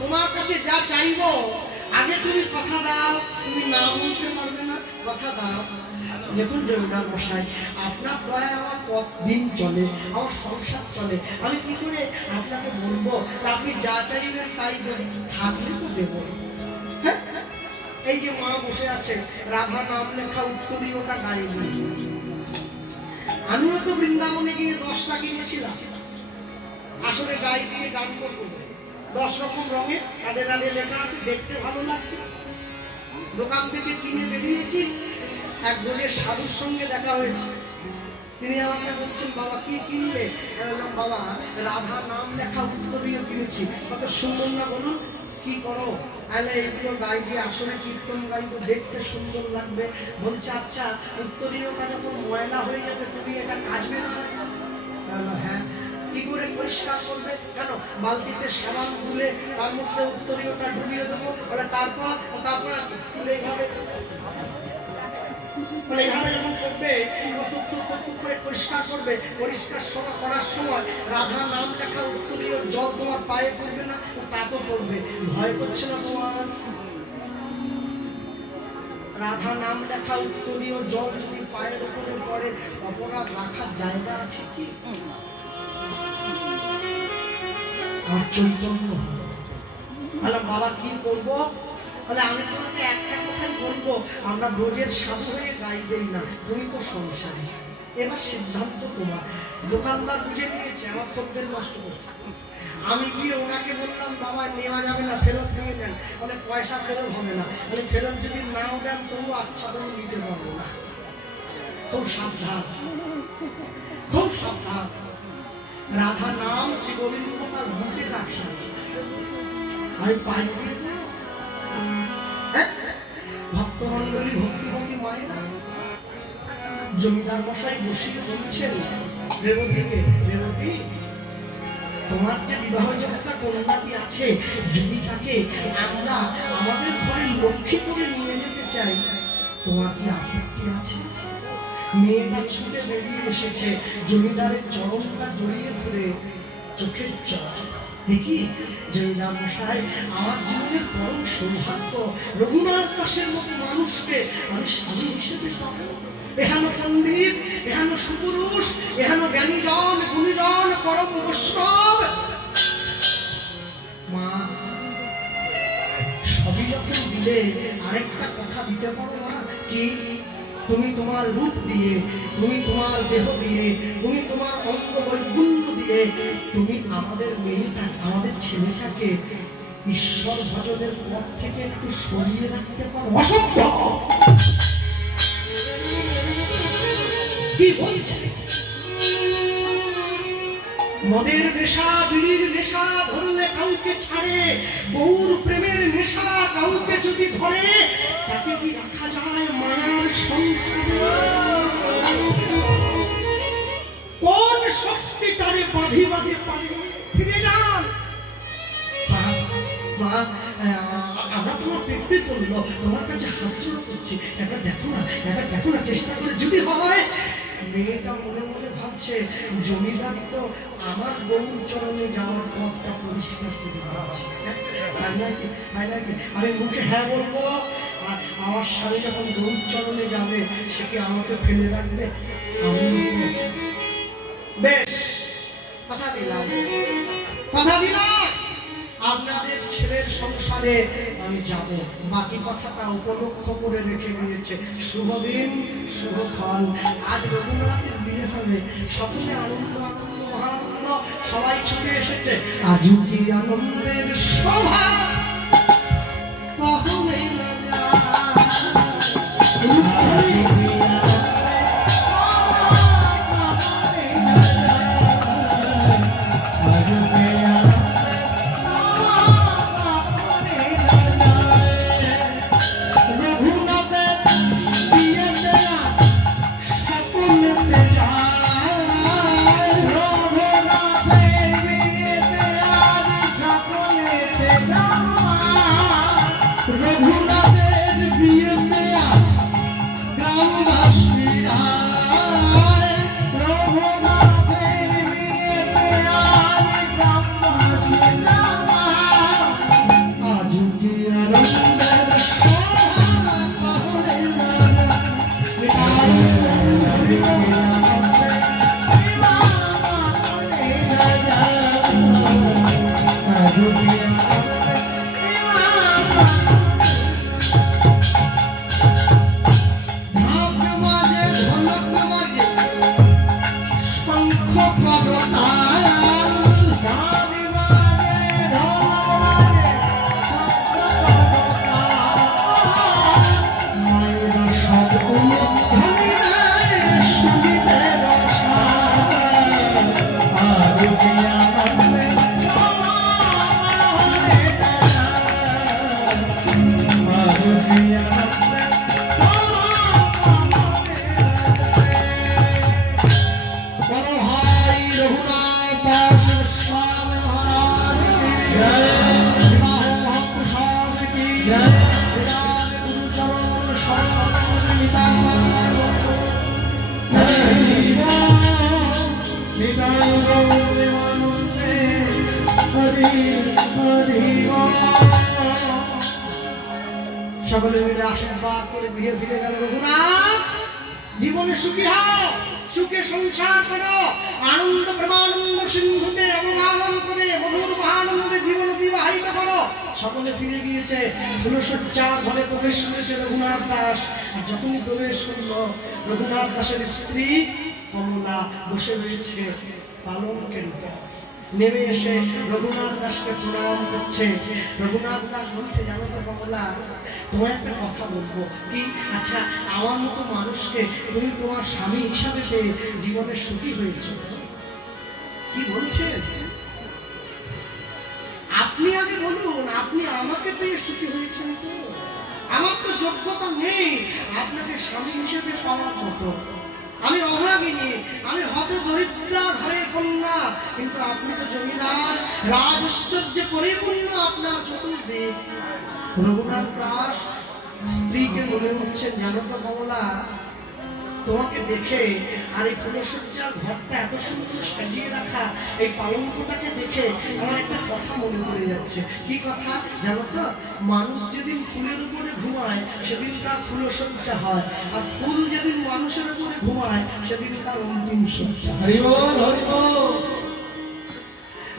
তোমার কাছে যা চাইবো আগে তুমি কথা দাও। তুমি না বলতে পারবে না, কথা দাও। দেখুন জমিদার মশাই, আপনার দয়ায় আমার পথ দিন চলে, আমার সংসার চলে। আমি কি করে আপনাকে বলবো? আপনি যা চাইবেন তাই থাকলে তো দেবো। হ্যাঁ, এই যে মা বসে আছে, রাধা নাম লেখা উত্তরীয়টা গাইবে। আমিও তো বৃন্দাবনে গিয়ে 10টা কিনেছিলাম, আসলে গাই দিয়ে গান করবো। 10 রকম রঙের রাধে রাধে লেখা আছে, দেখতে ভালো লাগছে। দোকান থেকে কিনে বেরিয়েছি, এক গরিবের সাধুর সঙ্গে দেখা হয়েছে। তিনি আমাকে বলছেন, বাবা কি কিনলে? বললাম, বাবা রাধা নাম লেখা উত্তরীয় কিনেছি। কত সুন্দর না বলুন? কি করো? তাহলে এইগুলো গাই দিয়ে আসলে কীর্তন গাইবো, দেখতে সুন্দর লাগবে। বলছে, আচ্ছা উত্তরীয়টা যখন ময়লা হয়ে যাবে তুমি এটা কাটবে না? হ্যাঁ। কি করে পরিষ্কার করবে? কেন? বালতিতে সাবান তুলে তার মধ্যে উত্তরীয়টা ডুবিয়ে দেবো, বলে তারপর এইভাবে এইভাবে যখন করবে, করে পরিষ্কার করবে। পরিষ্কার করার সময় রাধা নাম লেখা উত্তরীয় জল তোমার পায়ে পড়বে না? তা তো পড়বে। ভয় করছে না তোমার? রাধা নাম লেখা উত্তরীয় জল যদি পায়ের উপরে পড়ে, অপরাধ রাখার জায়গা আছে কি? আর চৈতন্য বললাম, বাবা কি করবো? বলে, আমি তোমাকে একটা কথাই বলবো, আমরা ব্রজের সাধু হয়ে গাই দেই না, তুমি তো সংসারী। এবার সিদ্ধান্ত তোমার। দোকানদার বুঝে নিয়েছে আমার খদ্দের নষ্ট করছে। আমি গিয়ে ওনাকে বললাম, বাবা নেওয়া যাবে না, ফেরত নিয়ে নেন। বলে, পয়সা ফেরত হবে না। বলে, ফেরত যদি নাও দেন তবু আচ্ছা তবু নিতে পারবো না। খুব সাবধান, খুব সাবধান। রাধা নাম শ্রী গোবিন্দ তার বুকে রাখছেন। আমি পাই দিয়ে ভক্তমন্ডলী, ভক্তিমতী মায়েরা, জমিদার মশাই বসিয়ে বলছেন রেবতীকে, রেবতী তোমার যে বিবাহযোগ্যতা কন্যাটি আছে, যদি তাকে আমরা আমাদের ঘরে লক্ষ্মী করে নিয়ে যেতে চাই, তোমার কি আপত্তি আছে? মেয়েটা ছুটে বেরিয়ে এসেছে, জমিদারের চরণটা জড়িয়ে ধরে চোখের জল। দেখি জমিদার মশাই, আমার জীবনের পরম সৌভাগ্য, রঘুনাথ দাসের মতো মানুষকে আমি স্বামী হিসেবে পাবো। এখানো পণ্ডিত, এখানো সুপুরুষ, এখানো জ্ঞানীজন, গুণীজন, পরম বৈষ্ণব। মা সবই যখন দিলে, আরেকটা কথা দিতে পারো মা। কি? তুমি তোমার রূপ দিয়ে, তুমি তোমার দেহ দিয়ে, তুমি তোমার অঙ্গ বৈগুণ্য দিয়ে তুমি আমাদের মেয়েটা, আমাদের ছেলেটাকে ঈশ্বর ভজনের পথ থেকে একটু সরিয়ে রাখতে পারো? অসম্ভব। কি বলছে? মদের নেশা, বিড়ির নেশা ধরলে কাউকে ছাড়ে, গৌর প্রেমের নেশা কাউকে যদি ধরে, তাকে কি রাখা যায় মায়ার সংসারে? কোন শক্তি তারে বাঁধিবাতে পারে? ফিরে যান মা, আমরা তোমার পেটে তুললো, তোমার কাছে হাত জোড় করছি, একবার দেখো না, একবার দেখো না, চেষ্টা করে যদি হয়। মেয়েটা মনে মনে ভাবছে, জমিদার তো আমার গৌর চরণে যাওয়ার পথটা পরিষ্কার করে দিয়েছে। আমি মুখে হ্যাঁ বলবো, আর আমার স্বামী যখন গৌর চরণে যাবে, সে কি আমাকে ফেলে রাখবে? আমি বেশ কথা দিলাম, কথা দিলাম, আপনাদের ছেলের সংসারে আমি যাব। বাকি কথাটা উপলক্ষ করে রেখে দিয়েছে। শুভ দিন, শুভ ফল। আজ রঘুনাথের বিয়ে হবে, সকলে আনন্দ, আনন্দ, মহানন্দ, সবাই ছুটে এসেছে। আজও কি আনন্দের সভা, কখনোই না যায়। Hey, সকলে মিলে আশীর্বাদ করে বিয়ে ফিরে গেল। রঘুনাথ, জীবনে সুখী হও, সুখে সংসার করো, আনন্দ ব্রহ্মানন্দ সিন্ধুতে অবগাহন করে মধুর মহানন্দে জীবন অতিবাহিত করো। সকলে ফিরে গিয়েছে। ফুলশয্যা ঘরে প্রবেশ করেছে রঘুনাথ দাস। আর যখনই প্রবেশ করল, রঘুনাথ দাসের স্ত্রী কমলা বসে রয়েছে পালঙ্কের উপর। নেমে এসে রঘুনাথ দাসকে প্রণাম করছে। রঘুনাথ দাস বলছে, জানো তো কমলা, তোমার একটা কথা বলবো কি? আচ্ছা, আমার মতো মানুষকে তুমি তোমার স্বামী হিসাবে পেয়ে জীবনে সুখী হয়েছ? কি বলছে? আপনি আগে বলুন, আপনি আমাকে পেয়ে সুখী হয়েছেন তো? আমার তো যোগ্যতা নেই আপনাকে স্বামী হিসেবে পাওয়ার মতো। আমি অভাগিনী, আমি হত দরিদ্রা ঘরে কন্যা, কিন্তু আপনি তো জমিদার, রাজ ঐশ্বর্যে পরিপূর্ণ আপনার চতুর্দিক। রঘুনাথ দাস স্ত্রীকে বলে উঠছেন, জানো তো কমলা, তোমাকে দেখে আর এই ফুলশয্যার ঘরটা এত সুন্দর সাজিয়ে রাখা, এই পালঙ্কটাকে দেখে আমার একটা কথা মনে পড়ে যাচ্ছে। কি কথা জানো তো? মানুষ যেদিন ফুলের উপরে ঘুমায় সেদিন তার ফুলশয্যা হয়, আর ফুল যেদিন মানুষের উপরে ঘুমায় সেদিন তার অন্তিম শয্যা। হরি বল, হরি বল।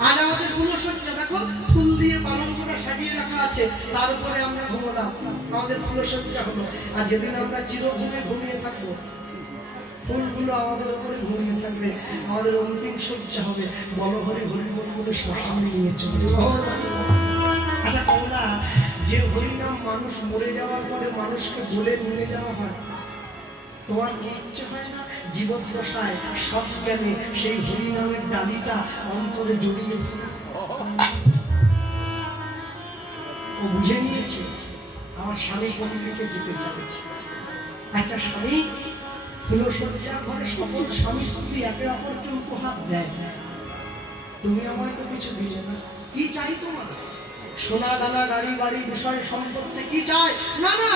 আজ আমাদের ফুলশয্যা দেখো, ফুল দিয়ে পালঙ্কটা সাজিয়ে রাখা আছে, তার উপরে আমরা ঘুমালাম, আমাদের ফুলশয্যা হলো। আর যেদিন আমরা চিরদিনে ঘুমিয়ে থাকবো, ফুলগুলো আমাদের উপরে ঘুমিয়ে থাকবে, আমাদের অন্তিম শয্যা হবে। বলো হরি হরি বল বলে শ্মশানে নিয়ে চলে। আচ্ছা কমলা, যে হরিনাম মানুষ মরে যাওয়ার পরে মানুষকে বলে নিয়ে যাওয়া হয়, তোমার কি ইচ্ছে হয় না জীবদ্দশায় সজ্ঞানে সেই হরিনামের ডালিটা অন্তরে জড়িয়ে? ও বুঝে নিয়েছে আমার স্বামী কোন দিকে যেতে চাইছে। আচ্ছা স্বামী, ফুলশয্যার ঘরে সকল স্বামী স্ত্রী একে অপরকে উপহার দেয়, তুমি আমায় তো কিছু দিলে না। কি চাই তোমার? সোনা দানা, গাড়ি বাড়ি, বিষয় সম্পত্তি কি চাই? না না,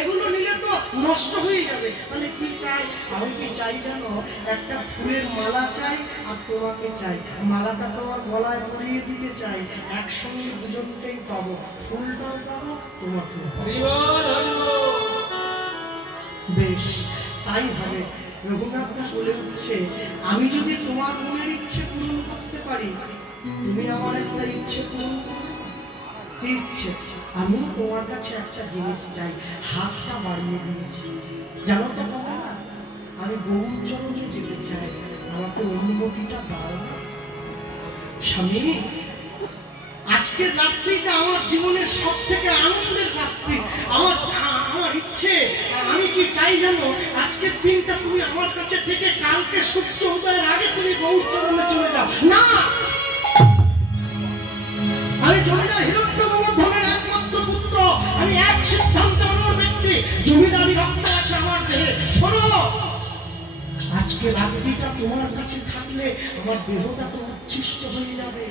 এগুলো নিলে তো নষ্ট হয়ে যাবে। তাহলে কি চাই? আমি কি চাই জানো? একটা ফুলের মালা চাই, আর তোমাকে চাই। মালাটা তোমার গলায় পরিয়ে দিতে চাই, একসঙ্গে দুজনকেই পাবো, ফুলটাও পাবো, তোমাকে। বেশ, তাই হবে। রঘুনাথ দাস বলে উঠছে, আমি যদি তোমার মনের ইচ্ছে পূরণ করতে পারি, তুমি আমার একটা ইচ্ছে পূরণ করো। কি ইচ্ছে? আমি তোমার কাছে একটা জিনিস চাই। হাতটা বাড়িয়ে দিয়েছি, জানো তো কমলা, আমি গৌর চরণে যেতে চাই, আমাকে অনুমতিটা দাও। স্বামী, আজকে রাত্রিটা আমার জীবনের সব থেকে আনন্দের রাত্রি। আমার ইচ্ছে, আমি কি চাই জানো? আজকের দিনটা তুমি আমার কাছে থেকে কালকে সূর্য উদয়ের আগে তুমি গৌর চরণে চলে যাও। না, আমি জমিদার হিরণ্যবর্ধনের একমাত্র পুত্র, আমি এক সিদ্ধান্ত আমার ব্যক্তি, জমিদারি রক্ত আছে আমার দেহে। শোনো, আজকে রাত্রিটা তোমার কাছে থাকলে আমার দেহটা তো উচ্ছিষ্ট হয়ে যাবে।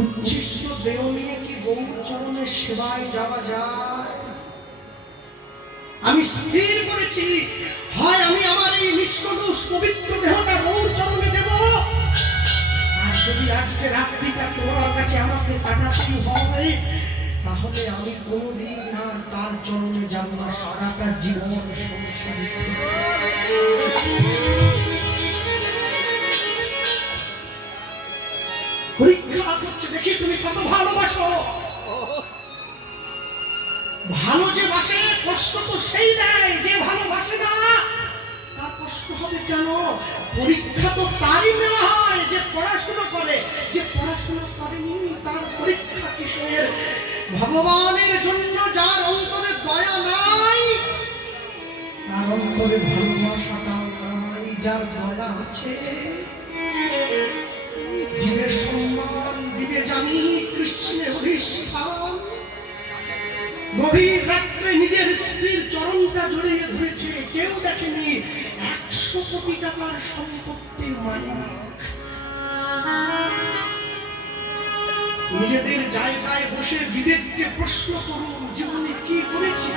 উচ্ছিষ্ট দেহ নিয়ে কি গৌর চরণের সেবায় যাওয়া যায়? আমি স্থির করেছি, হয় আমি আমার এই নিষ্কলুষ পবিত্র দেহটা গৌর চরণে দেব, আর যদি আজকে রাত্রিটা তোমার কাছে আমাকে কাটাতেই হয়, তাহলে আমি কোনোদিন আর তার চরণে যাব না, সারাটা জীবন সংসারিত। পরীক্ষা করছে, দেখি তুমি কত ভালোবাসো। ভালো যে বাসে কষ্ট তো সেই দেয়, যে ভালোবাসে না তার কষ্ট হবে কেন? পরীক্ষা তো তারই নেওয়া হয় যে পড়াশোনা করে, যে পড়াশোনা করেনি তার পরীক্ষা কিসের? ভগবানের জন্য যার অন্তরে দয়া নাই তার অন্তরে ভালোবাসাটাও নাই। যার দয়া আছে জীবের সম্মান দিবে জানি কৃষ্ণের অধিষ্ঠান। গভীর রাত্রে নিজের স্ত্রীর চরণটা জড়িয়ে ধরেছে, কেউ দেখেনি 100 কোটি টাকার সম্পত্তির মালিক। নিজেদের জায়গায় বসে বিবেককে প্রশ্ন করুন, জীবনে কি করেছি?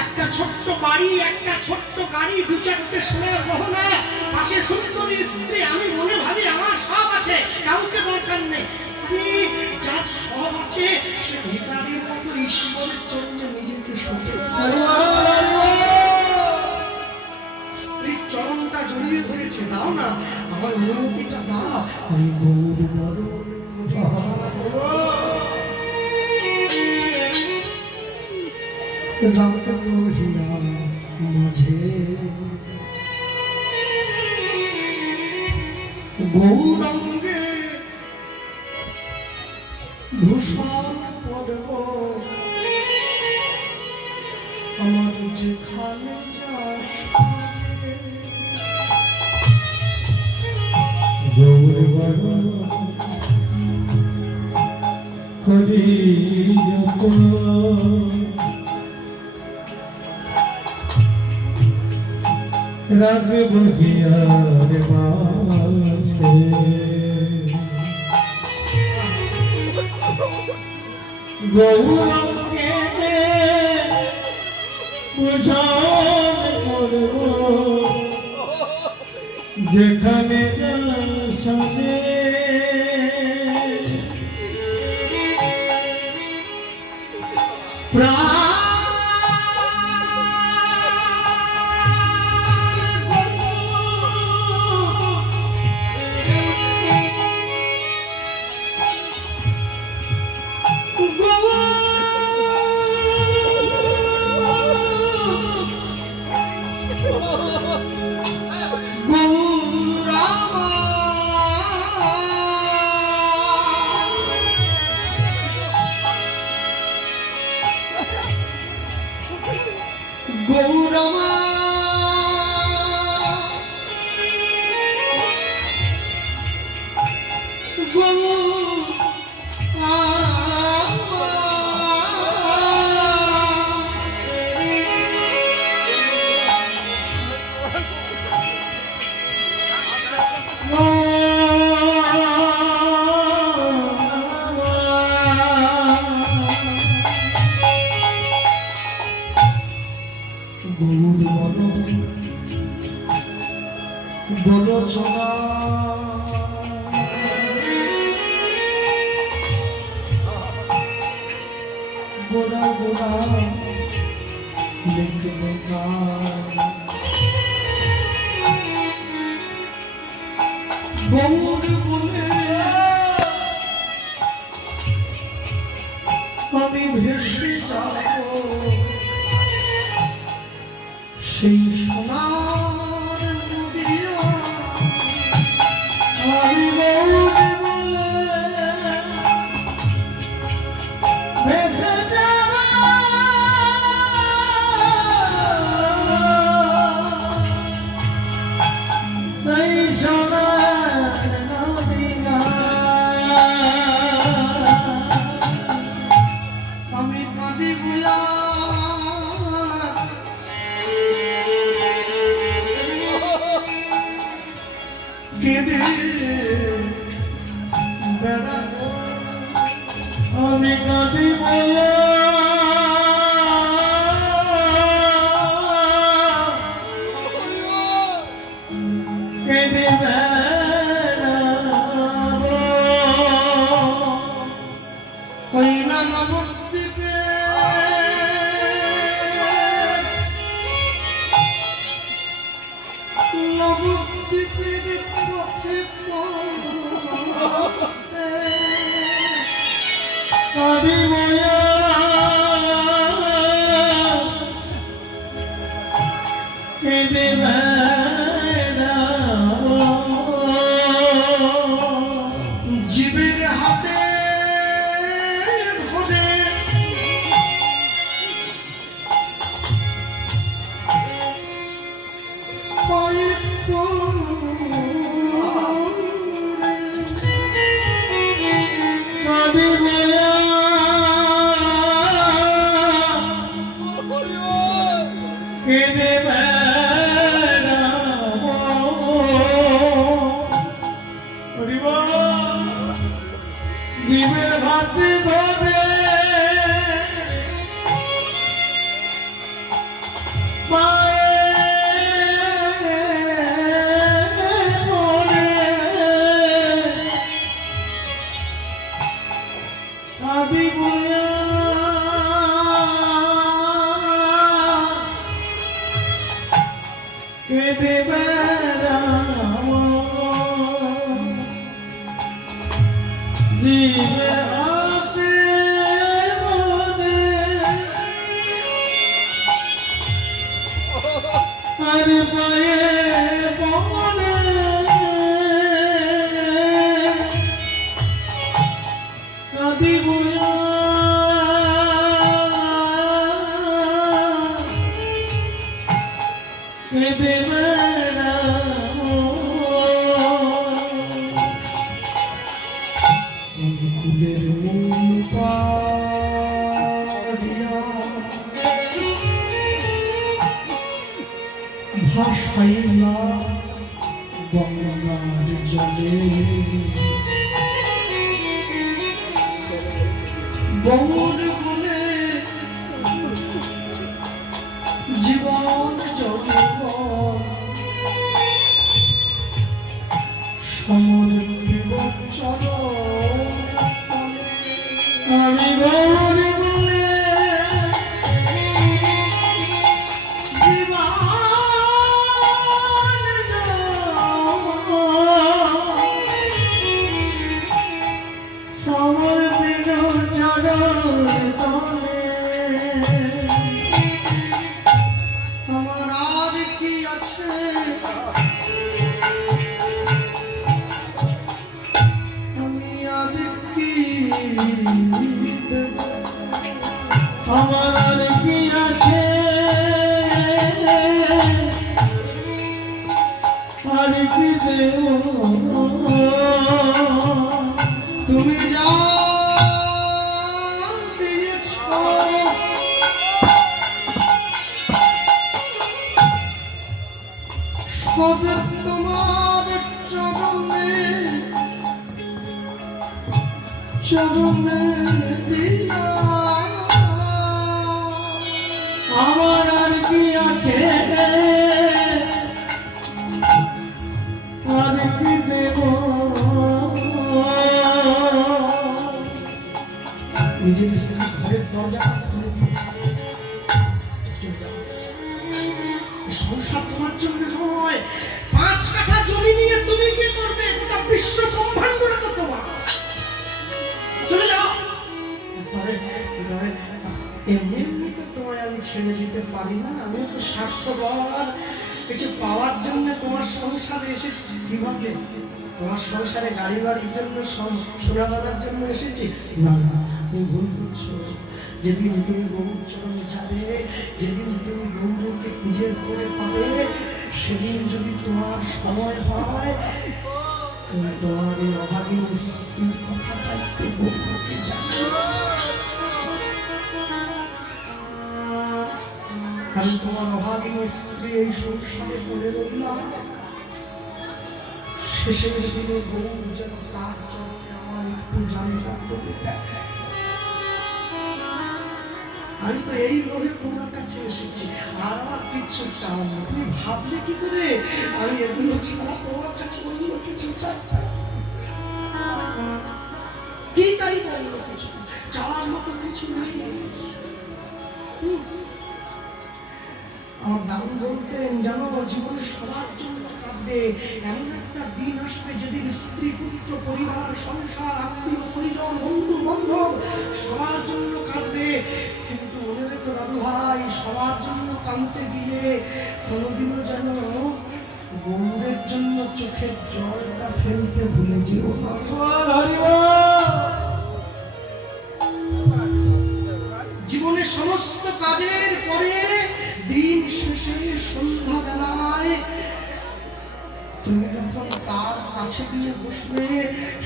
একটা ছোট্ট বাড়ি, একটা ছোট্ট গাড়ি, 2-4টে সোনার গহনা, পাশে সুন্দরী স্ত্রী, আমি মনে ভাবি আমার সব আছে, কাউকে দরকার নেই। যার সব আছে সে ভিখারির মতো ঈশ্বরের চরণে নিজেকে সঁপে স্ত্রীর চরণটা জড়িয়ে ধরেছে, দাও না আমার অনুমতিটা দাও, আমি গৌর বরণ রাত রহিয়া মাঝে গৌরাঙ্গে ভূষণ পর্ব আমার যেখানে যাস গৌর করি রাগ বহিয়ার মাঝে গৌরঙ্গে ভূষণ পর্ব যেখানে যাসনে গৌরমা বলোচনা গোড়া গোড়া লিখব গৌর বলে আমি ভেসে যাব সেই সোনার নদিয়া। আমি গৌর বলে ভেসে যাব সেই সোনার নদিয়া। আমি কাঁদি বুয়া কেঁদে বেড়াবো, আমি কাঁদি বলে কেঁদে বেড়াবো ওই না নবদ্বীপে নবদ্বীপের পথে জীবের হাতে ধরে বঙ্গর বলে জীবন যৌবন সমর্পিত চরণ আমি গৌরী বলে তুমি যা দিয়েছ সবে তোমার চরণে চরণে দিয়া আমার আর কি আছে আর কি দেব নিজের স্ত্রী ঘরের দরজা খুলে দিয়েছে সংসার তোমার জন্য নয় 5 কাঠা জমি নিয়ে তুমি কি করবে গোটা বিশ্ব ব্রহ্মাণ্ডটা তো তোমার চলে যাও এমনি তো তোমায় আমি ছেড়ে দিতে পারি না আমি তো স্বার্থপর কিছু পাওয়ার জন্য তোমার সংসারে এসেছি কি ভাবলে তোমার সংসারে গাড়ি বাড়ির জন্য সোনা দানার জন্য এসেছি না না তুমি ভুল করছো যেদিন তুমি গৌর চরণে যাবে যেদিন তুমি গৌরকে নিজের করে পাবে সেদিন যদি তোমার সময় হয় তুমি তোমার এই অভাগীন স্ত্রীর কথাটা একটু গৌরকে জানো কারণ তোমার অভাগীন স্ত্রী এই সংসারে পড়ে রইলাম শেষের দিনে গৌর যেন তার চরণে আমার একটু জায়গা করে দেয় আমি তো এই লোভে তোমার কাছে এসেছি আর আমার কিছু চাও না তুমি ভাবলে কি করে আমি এগুলো ছাড়া তোমার কাছে অন্য কিছু চাই কি চাই অন্য কিছু চাওয়ার মতো কিছু নেই আমার দাদু বলতেন জানো জীবনে সবার জন্য কাঁদবে এমন একটা দিন আসবে যেদিন স্ত্রী পুত্র পরিবার সংসার আত্মীয় পরিজন বন্ধু বান্ধব সবার জন্য কাঁদবে কিন্তু মনে রেখো দাদু ভাই সবার জন্য কাঁদতে গিয়ে কোনোদিনও যেন গৌরের জন্য চোখের জলটা ফেলতে ভুলে যেও না জীবনের সমস্ত কাজের পরে দিন শেষে সন্ধ্যাবেলায় তুমি যখন তার কাছে দিয়ে বসবে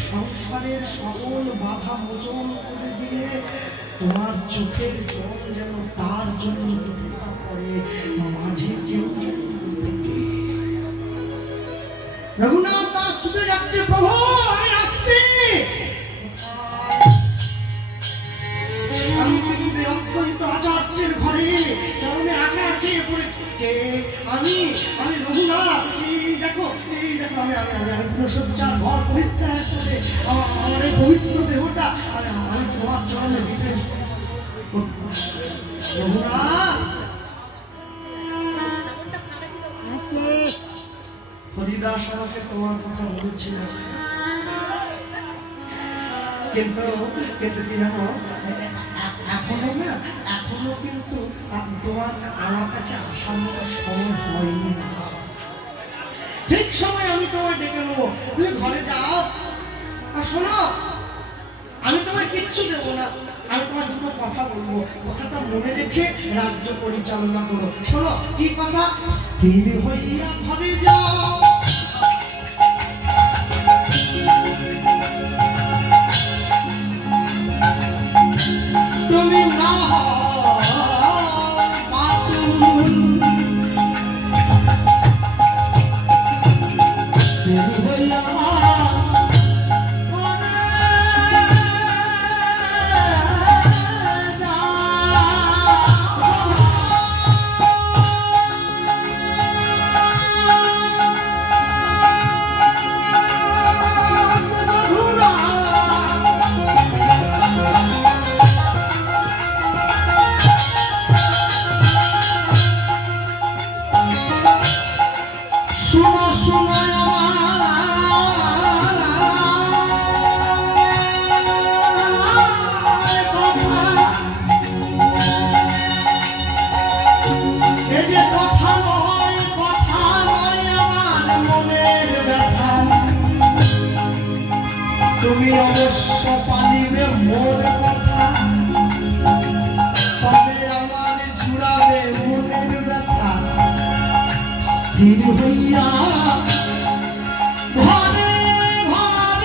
সংসারের সকল বাধা মোচন করে দিয়ে তোমার চোখের জল যেন তার জন্য করে মাঝে কেউ রঘুনাথ দাস ছুটে যাচ্ছে, প্রভু আমি আসছি। শান্তিপুরে অদ্বৈত আচার্যের ঘরে চরণে আচার খেয়ে পড়েছে। কে? আমি রঘুনাথ। এই দেখো আমি পুরসজ্জার ঘর পরিত্যাগ করে আমার এই পবিত্র দেহটা আমি তোমার চরণে দিতে। রঘুনাথ, হরিদাস আমাকে তোমার কথা বলেছিল, কিন্তু কি জানো, এখনো কিন্তু তোমার আমার কাছে আসার মতো সময় হয়নি। ঠিক সময় আমি তোমায় ডেকে নেবো, তুমি ঘরে যাও। আর শোনো, আমি তোমায় কিচ্ছু দেবো না, আমি তোমার দুটো কথা বলবো, কথাটা মনে রেখে রাজ্য পরিচালনা করো। শোনো, কি কথা? স্থির হইয়া ঘরে যাও, তুমি না তুমি অবশ্য পালিবে মোর কথা, তবে আমার জুড়াবে মনের ব্যথা। স্থির হইয়া ঘরে ঘরে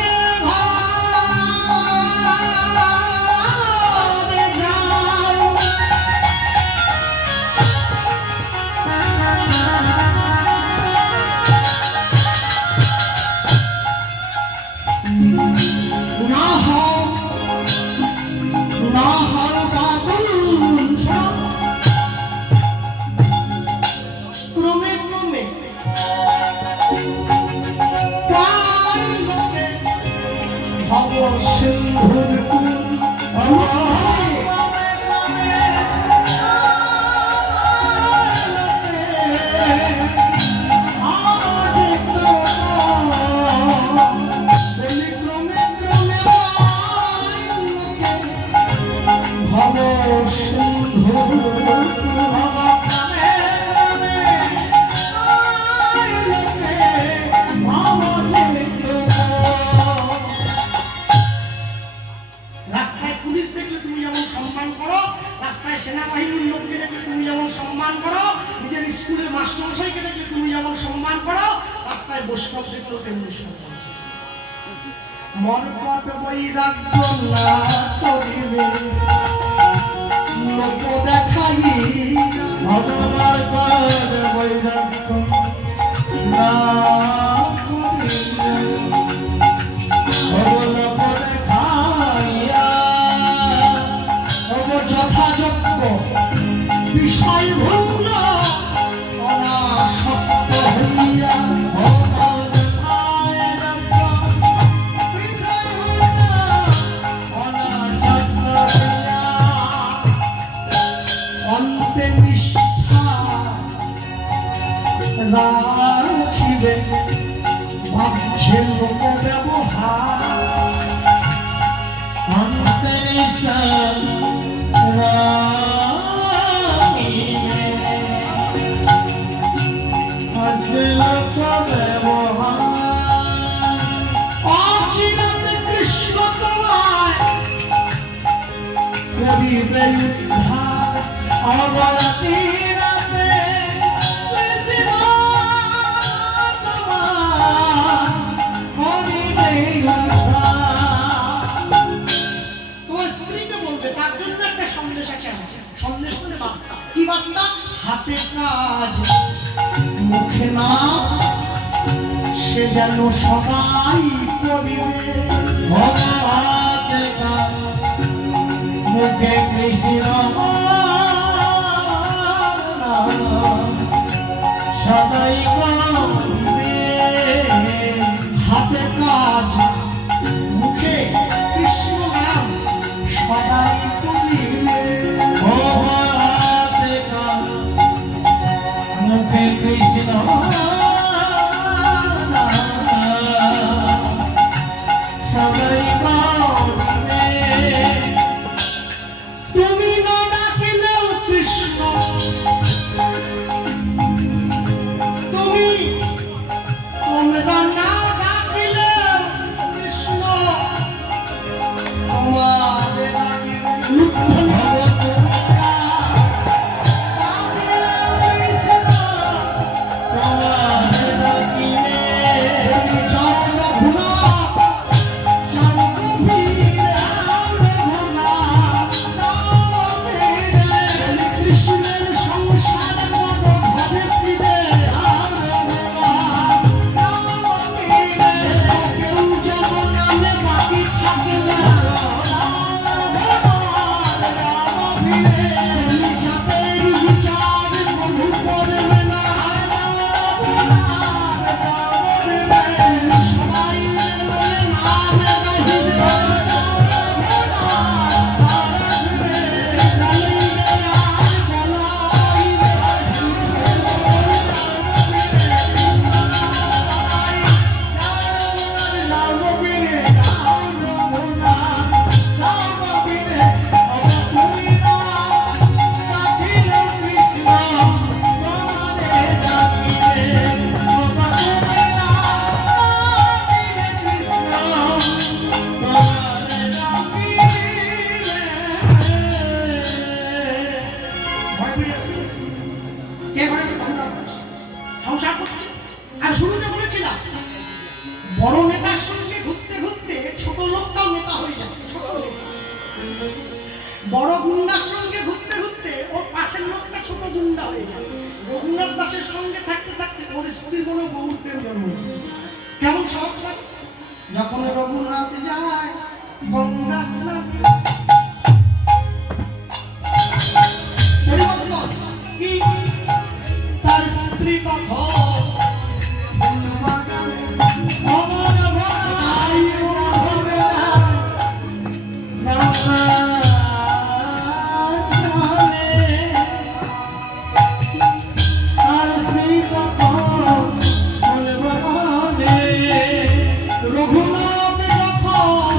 ঘরে যাও, ক্রমে ক্রমে ভব সিন্ধুর কুল রাস্তায় পুলিশ দেখলে তুমি যেমন সম্মান করো, রাস্তায় সেনাবাহিনীর লোককে দেখলে তুমি যেমন সম্মান করো, নিজের স্কুলের মাস্টারমশাইকে দেখলে তুমি যেমন সম্মান করো, রাস্তায় বৈষ্ণব দেখলেও তেমনি সম্মান। মনপট বৈরাগ্য না করিবে লোক দেখাই, ভগবান পদ বৈরাগ্য না করিলে অবলোক দেখাইয়া, যথাযোগ্য বিষয় ভুল অনাসক্ত হইয়া, অন্তে নিষ্ঠা রাখিবে বাহ্যে লোক ব্যবহার, অচিরাতে কৃষ্ণ তোমায় করিবে উদ্ধার, অবরাতিরাতে কৃষ্ণ তোমার করিবে উদ্ধার। তোমার স্ত্রীকে বলবে, তার জন্য একটা সন্দেশ আছে আমার। সন্দেশ মানে বার্তা। কি বার্তা? হাতে কাজ মুখে না, সে যেন সবাই পড়িবে ভগবাতে কার মুখে কৃষ্ণ সদাই করবে হাতে কাজ মুখে কৃষ্ণ নাম সবাই পড়িবে ভগবাতে কার মুখে কৃষ্ণ সদাই করবে তুমি না ডাকিলেও কৃষ্ণ তোমরা না ডাকিলেও কৃষ্ণ তোমারে ডাকিবে কৃষ্ণের সংসার হবে ফিরে কেউ যেমন নামে বাকি থাকে না জাতের বিচার প্রভু করবে না সবাই বলে নাম সংসার করছে। আর শুরুতে বলেছিলাম বড় নেতার সঙ্গে ঘুরতে ঘুরতে ছোট লোকটাও নেতা হয়ে যায়। ছোট লোক বড় গুন্ডার সঙ্গে ঘুরতে ঘুরতে ওর পাশের লোকটা ছোট গুন্ডা হয়ে যায়। রঘুনাথ দাসের সঙ্গে থাকতে থাকতে ওর স্ত্রীর কোনো বহু প্রেম জন্ম নেয়। কেমন সহজ লাগে যখন রঘুনাথ যায় গঙ্গা স্নান পরিবর্তন কি তার স্ত্রী কখন রঘুনাথ যখন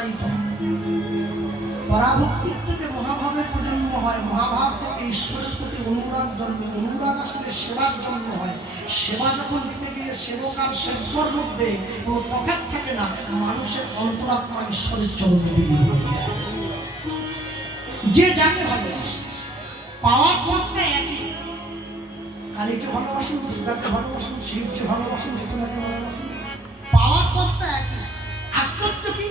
প্রচারিত হয়। পরাভক্তির থেকে মহাভাবের প্রজন্ম হয়, মহাভাব থেকে ঈশ্বরের প্রতি অনুরাগ জন্মে, অনুরাগ আসলে সেবার জন্ম হয়। সেবা যখন দিতে গিয়ে সেবক আর সেবকর মধ্যে কোনো তফাৎ থাকে না, মানুষের অন্তরাত্মা ঈশ্বরের চরণে বিলীন হয়। যে যাকে ভালোবাসে পাওয়ার পথটা একই। কালীকে ভালোবাসুন, দুর্গাকে ভালোবাসুন, শিবকে ভালোবাসুন, যেখানে ভালোবাসুন, পাওয়ার পথটা একই। আশ্চর্য কি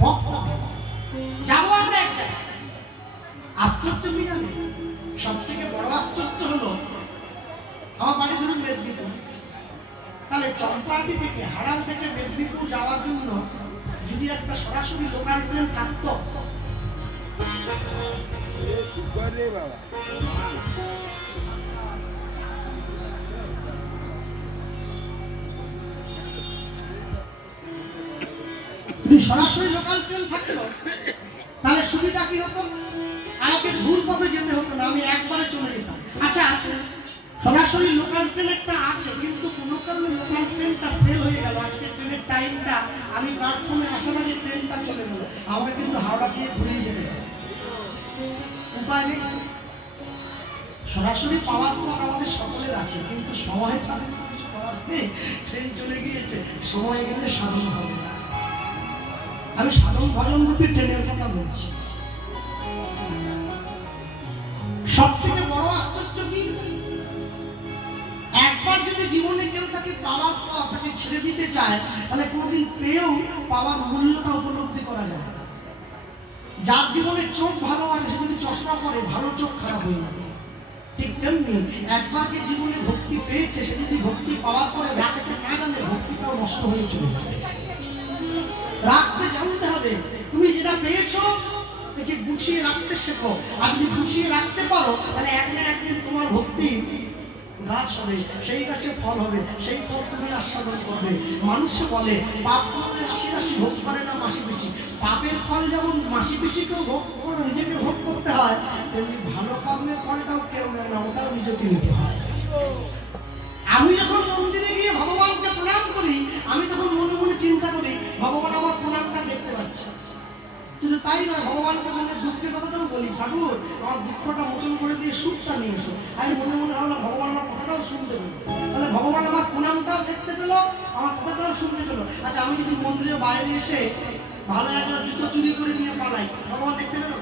পথটা যাবো আমরা এক জায়গায়। আশ্চর্য কি জানে, সব থেকে বড় আশ্চর্য হলো আমার বাড়ি ধরুন মেদিনীপুর, তাহলে চম্পাহাটি থেকে হারাল থেকে মেদিনীপুর যাওয়ার জন্য যদি একটা সরাসরি লোকাল ট্রেন থাকতো, যদি সরাসরি লোকাল ট্রেন থাকতো তাহলে সুবিধা কি হতো, আমাকে ঘুর পথে যেতে হতো না, আমি একবারে চলে যেতাম। আচ্ছা, সরাসরি লোকাল ট্রেন একটা আছে, কিন্তু কোনো কারণে লোকাল ট্রেনটা ফেল হয়ে গেল, আজকে ট্রেনের টাইমটা আমি প্ল্যাটফর্মে আসার আগে ট্রেনটা চলে গেল, আমাকে কিন্তু হাওড়া দিয়ে ঘুরিয়ে যেতে হবে, উপায় নেই। সরাসরি পাওয়ার পথ আমাদের সকলের আছে, কিন্তু সময় ছাড়ে কিছু করার নেই, ট্রেন চলে গিয়েছে, সময় গেলে সাধন হবে না। আমি সাধন ভজন রূপী ট্রেনের কথা বলছি। সব থেকে বড় আশ্চর্য কি, একবার যদি জীবনে কেউ তাকে পাওয়ার পর তাকে ছেড়ে দিতে চায়, তাহলে কোনোদিন পেয়েও পাওয়ার মূল্যটা উপলব্ধি করা যায়। যার জীবনে চোখ ভালো আছে, সে যদি চশমা পরে ভালো চোখ খারাপ হয়ে যাবে। ঠিক তেমনি একবার যে জীবনে ভক্তি পেয়েছে, সে যদি ভক্তি পাওয়ার পরে রাখতে না জানে, ভক্তিটাও নষ্ট হয়ে চলে যাবে। রাখতে জানতে হবে, তুমি যেটা পেয়েছো একে গুছিয়ে রাখতে শেখো, আর যদি গুছিয়ে রাখতে পারো তাহলে এক না একদিন তোমার ভক্তি গাছ হবে, সেই গাছে ফল হবে, সেই ফল তুমি আস্বাদন করবে। মানুষে বলে পাপ করলে রাশি রাশি ভোগ করে না মাসি পিসি, পাপের ফল যেমন মাসি পিসিকেও ভোগ করে নিজেকে ভোগ করতে হয়, তেমনি ভালো কর্মের ফলটাও কেউ নেয় না, ওটাও নিজেকে নিতে হয়। আমি যখন মন্দিরে গিয়ে ভগবানকে প্রণাম করি, আমি তখন মনে মনে চিন্তা করি ভগবান আমার প্রণামটা দেখতে পাচ্ছে। শুধু তাই না, ভগবানকে মনে দুঃখের কথাটাও বলি, ঠাকুর আমার দুঃখটা মোচন করে দিয়ে সুখটা নিয়ে এসো। আমি মনে মনে ভাবলাম ভগবান আমার কথাটাও শুনতে পেল, তাহলে ভগবান আমার প্রণামটাও দেখতে পেল, আমার কথাটাও শুনতে পেল। আচ্ছা, আমি যদি মন্দিরের বাইরে এসে ভালো একটা জুতো চুরি করে নিয়ে পালাই, ভগবান দেখতে পেল?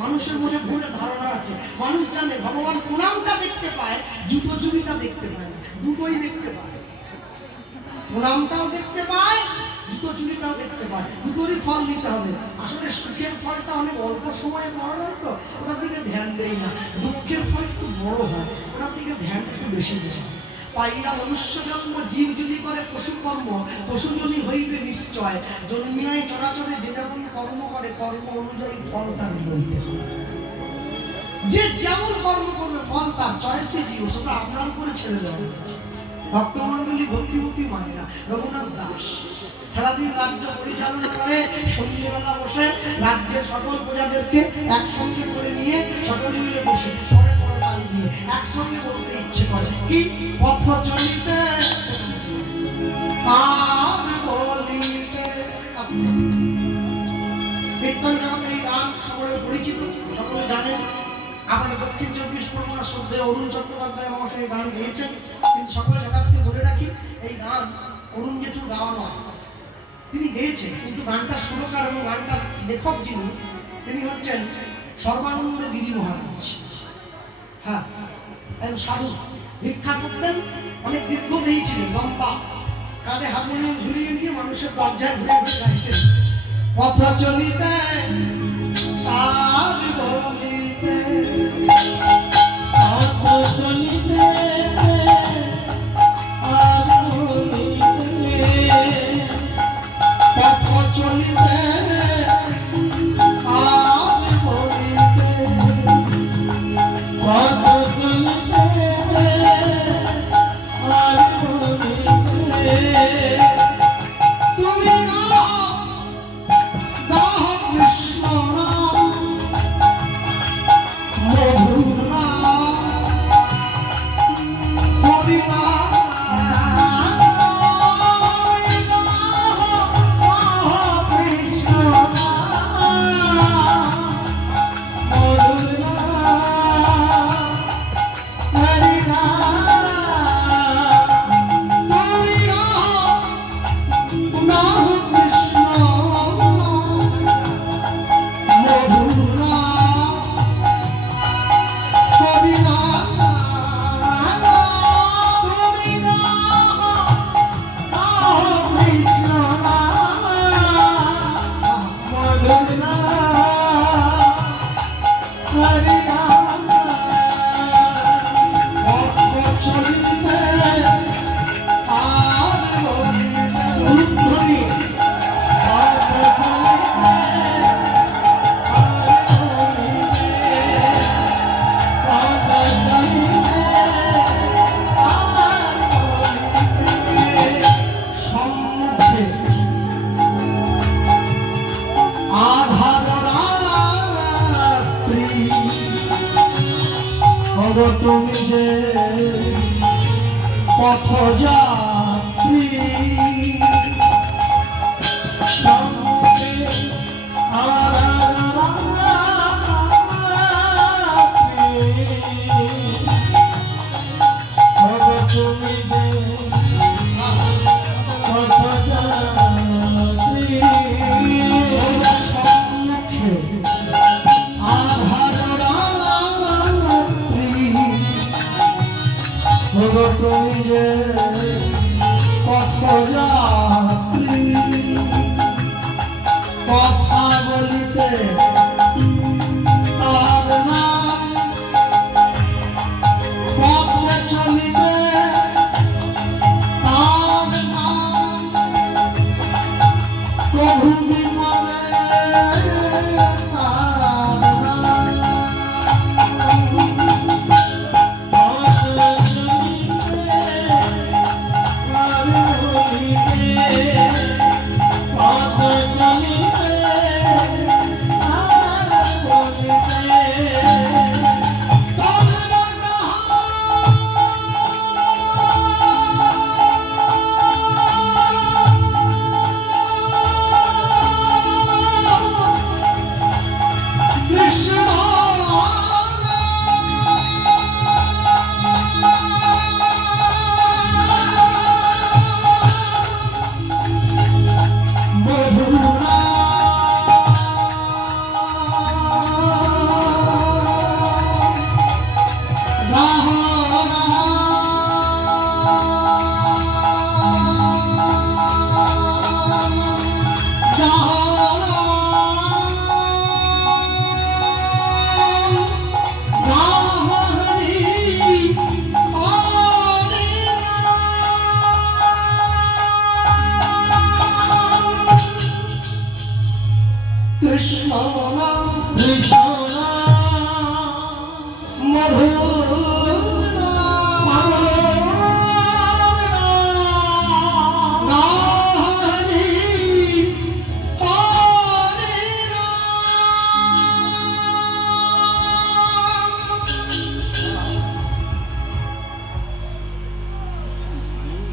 মানুষের মনে ভুলের ধারণা আছে, মানুষ জানে ভগবান প্রণামটা দেখতে পায়, জুতো চুরিটা দেখতে পায় না, দুটোই দেখতে পায়। প্রণামটাও দেখতে পায়, জুতো চুরিটাও দেখতে পায়, দুটোরই ফল নিতে হবে। আসলে সুখের ফলটা অনেক অল্প সময়ে বড় হয় তো ওটার দিকে ধ্যান দেয় না, দুঃখের ফল একটু বড় হয়, ওটার দিকে ধ্যান একটু বেশি দেয়। পাইয়া মনুষ্য জন্ম, জীব যদি করে পশু কর্ম, পশু জনি হইবে নিশ্চয়। জন্মিয়ায় চরাচরে যে যেমন কর্ম করে, কর্ম অনুযায়ী ফল তার লইতে হবে। যে যেমন কর্ম করবে ফল তার চয়েসে দিও, সেটা আপনার উপরে ছেড়ে দেওয়া হয়েছে। ভক্তমণ্ডলী ভক্তিভূতি মানে না। রঘুনাথ দাস সারাদিন রাজ্য পরিচালনা করে, সন্ধ্যেবেলা বসে রাজ্যের সকল প্রজাদেরকে একসঙ্গে করে নিয়ে সকলে মিলে বসে পরে পরে তালি দিয়ে একসঙ্গে বলতে ইচ্ছে করে কি, পথ চলিতে আর বলিতে। কীর্তন জগতে এই গান সকলের পরিচিত, সকলে জানেন। আপনার দক্ষিণ 24 পরগনা শ্রদ্ধেয় অরুণ চট্টোপাধ্যায় মহাশয় এই গান গেয়েছেন, কিন্তু সকলে যথার্থে বলে রাখি এই গান অরুণ জেঠুর গাওয়া নয়, তিনি গেয়েছেন, কিন্তু গানটার সুরকার এবং গানটার লেখক যিনি, তিনি হচ্ছেন সর্বানন্দ গিরি মহারাজ। হ্যাঁ, একজন সাধু, ভিক্ষা করতেন, অনেক দীর্ঘদেহী ছিলেন, লম্বা, কাঁধে হারমোনিয়াম ঝুলিয়ে নিয়ে মানুষের দরজায় ঘুরে ঘুরে গাইতেন। পথ চলিতে আর বলিতে, পথ চলিতে আর বলিতে, পথ চলিতে আর বলিতে, পথ চলিতে আর বলিতে। তুমি গাহ কৃষ্ণ নাম, মধুর নাম, তুমি যে কত যাত্রী কথা বলিতে তার নাম পথে চলিতে তার নাম প্রভু বিমলে তার নাম কৃষ্ণ কৃষ্ণ মধুর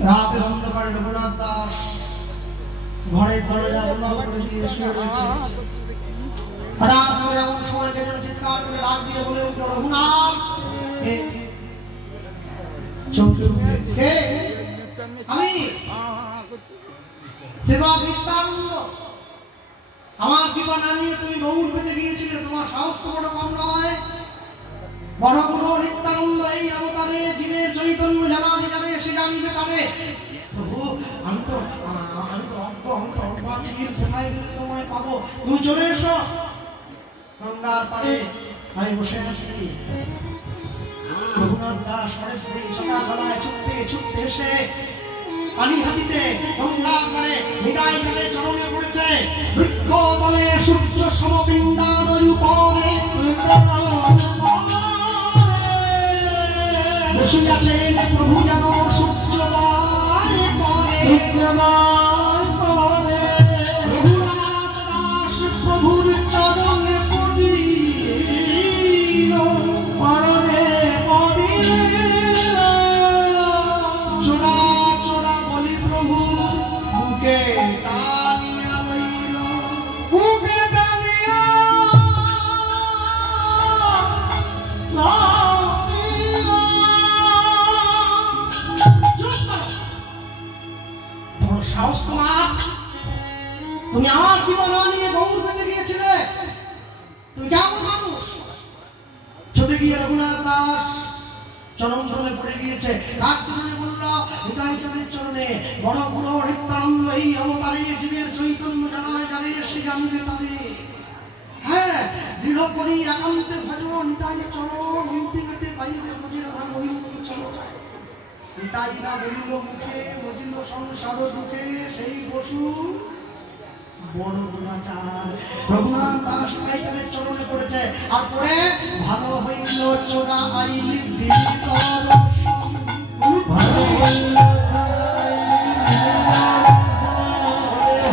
রাতের অন্ধকারে রঘুনাথ দাস ঘরের দরজা বন্ধ করে দিয়ে শুয়ে রয়েছে। হঠাৎ করে এমন সময় যেন চিৎকার করে ডাক দিয়ে বলে উঠল, রঘুনাথ! চমকে উঠে, কে? আমি সেবা নিত্যানন্দ। আমার বিবাহ না নিয়ে তুমি গৌর পেতে গিয়েছিলে, তোমার সাহস তো বড় কম নয়। বড় বড় নিত্যানন্দ এই অবতারে জীবের চৈতন্য জানাতে যাবে, সে জানিবে তবে। প্রভু, আমি তো অল্প আছি, কোথায় গেলে তোমায় পাবো? তুমি চলে এসো। গঙ্গার পাড়ে আমি বসে আছি। রঘুনাথ দাস সকালবেলায় ছুটতে এসে পানি হাতিতে গঙ্গার পাড়ে বিদায় তাদের চরণে পড়েছে। বৃক্ষ তলে সূর্য সমপিণ্ডার উপরে বসিয়াছেন প্রভু যেন সূর্যোদয় করে। রঘুনাথ দাস প্রভুর চরণে পড়িল, চোরা চোরা বলি প্রভু বুকে টানিয়া লইল, বুকে টানিয়া সাহস তোমার! তুমি আমার জীবন নিয়ে গৌর পেতে গিয়েছিলে, তুমি কেমন মানুষ? ছুটে গিয়ে রঘুনাথ দাস চরণ ধরে পড়ে গিয়েছে। কার চরণে বলল? হৃদয় চরণের চরণে। বড় বড় নিত্যানন্দ এই অবতারে জীবের চৈতন্য জানায় যারে, সে জানবে তবে। হ্যাঁ, দৃঢ় করি একান্তে ভজন নিতাই চরণ, হিমতি পেতে পাইবে মজির ঘর মহিমতি চরণ। নিতাই না বলিল মুখে, মজিল সংসার দুঃখে, সেই পশু বড় গুণাচার। রঘুনাথ দাস তাই তাদের চরণে পড়েছে। আর পরে ভালো হইল চোরা আইলি দিলি দর্শন,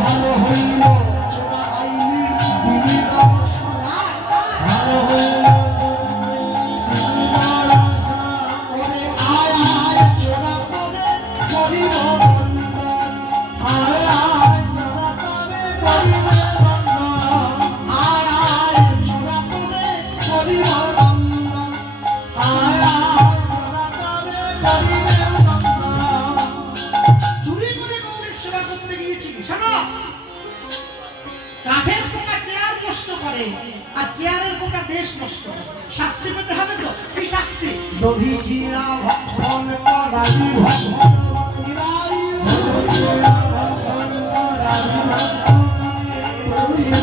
ভালো হইল চোরা আইলি দিলি দর্শন, ভালো হইল আয় আয় চোরা করে করিব বন্ধ। করে, আর চেয়ারের পোকা দেশ নষ্ট করে। শাস্তি পেতে হবে তো, কি শাস্তি? দধিচিরা ভক্ষণ করালি ভক্ষণ করালি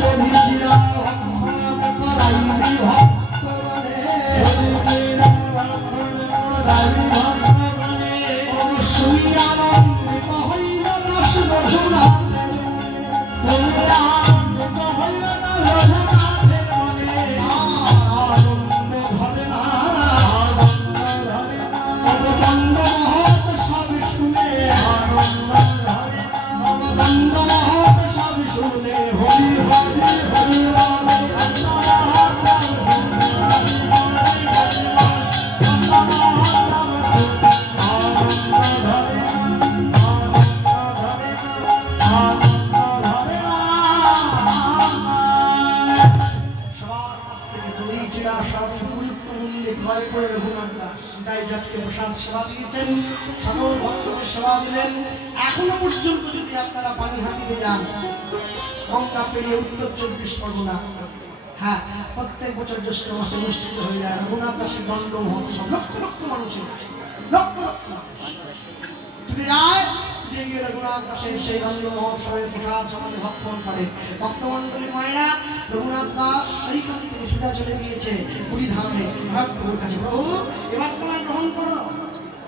দধিচিরা ভক্ষণ করালি ভক্তরে অবশ্যই আনন্দিত হইল রস রঘুনা এখনো পর্যন্ত যদি আপনারা পানিহাটিতে যান, গঙ্গা পেরিয়ে উত্তর 24 পরগনা, হ্যাঁ, প্রত্যেক বছর জ্যৈষ্ঠ মাসে অনুষ্ঠিত হয়ে যায় রঘুনাথ দাসের দণ্ড মহোৎসব। লক্ষ লক্ষ মানুষের লক্ষ লক্ষ মানুষ যদি যায়, গিয়ে রঘুনাথ দাসের সেই দণ্ড মহোৎসবের প্রসাদ সমাজে ভক্ষণ করে। ভক্তমণ্ডলী মায়েরা, রঘুনাথ দাস সেইখান থেকে সোজা চলে গিয়েছে পুরী ধামে প্রভুর কাছে। প্রভু, এবার তোমার গ্রহণ করো,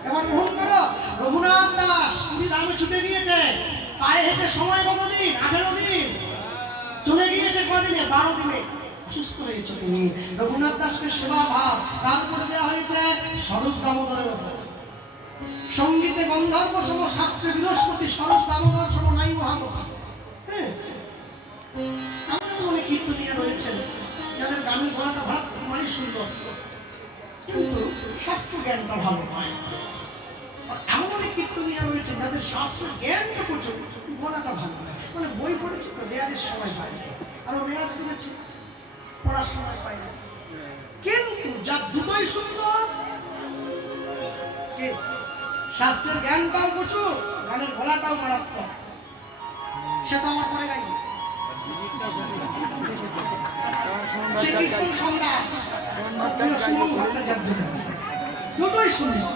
এবার গ্রহণ করো। রঘুনাথ দাস পুরী ধামে ছুটে গিয়েছে, পায়ে হেঁটে সময় কতদিন? 18 দিন চলে গিয়েছে। কদিনে? 12 দিনে সুস্থ হয়েছে তিনি। রঘুনাথ দাসকে সেবা ভাব কাজ করে দেওয়া হয়েছে স্বরূপ দামোদরের উপর। সঙ্গীতে গন্ধর্ব সম, শাস্ত্রে বৃহস্পতি, স্বরূপ দামোদর সম নাই মহামতি। হ্যাঁ, এমন অনেক কীর্তনীয় রয়েছেন যাদের গানের গলাটা ভালো, মানে সুন্দর, কিন্তু শাস্ত্র জ্ঞানটা ভালো নয়। এমন অনেক কীর্তনীয় রয়েছে যাদের শাস্ত্র জ্ঞানটা প্রচুর, গলাটা ভালো নয়। মানে বই পড়েছি তো, রেয়াজের সময় পাই না, আর রেয়াজ করেছি পড়ার সময় পাই না। কিন্তু যার দুটোই সুন্দর, শাস্ত্রের জ্ঞানটাও প্রচুর, গানের গলাটাও মারাত্মক, সে তো আমার পরে গাইবে। সে কীর্তন সম্রাট সুমন ভট্টাচার্য, দুটোই সুন্দর,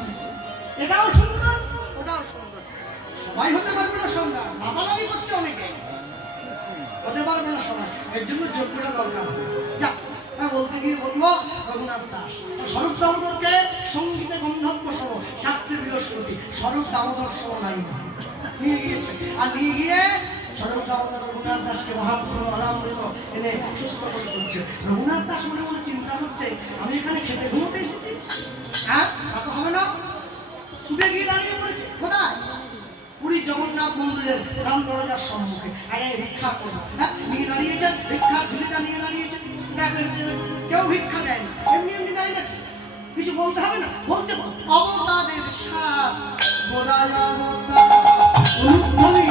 এটাও সুন্দর ওটাও সুন্দর। সবাই হতে পারবে না সম্রাট, লাফালাফি করছে অনেকে, হতে পারবে না সবাই, এর জন্য যোগ্যতা দরকার। যা বলতে গিয়ে বলবো, রঘুনাথ দাস স্বরূপ দামোদরকে সঙ্গীতে গন্ধর্ব সহ, শাস্ত্রে বৃহস্পতি, স্বরূপ দামোদর সহ নাই নিয়ে গিয়েছে। আর নিয়ে গিয়ে স্বরূপ দামোদর রঘুনাথ দাসকে মহাপ্রভু আরামৃত এনে সুস্থ করে তুলছে। রঘুনাথ দাস মনে মনে চিন্তা করছে, আমি এখানে খেতে ঘুমোতে এসেছি, হ্যাঁ, তা তো হবে না। ছুটে গিয়ে দাঁড়িয়ে পড়েছে কোথায়? পুরী জগন্নাথ মন্দিরের রাম দরজার সম্মুখে। আরে ভিক্ষা করবো, হ্যাঁ, নিয়ে দাঁড়িয়েছেন, ভিক্ষা ঝুলিটা নিয়ে দাঁড়িয়েছে। কেউ ভিক্ষা দেয় না, এমনি এমনি দেয় না, কিছু বলতে হবে না। বলছে অবতারের সাথ গোড়ায় বলি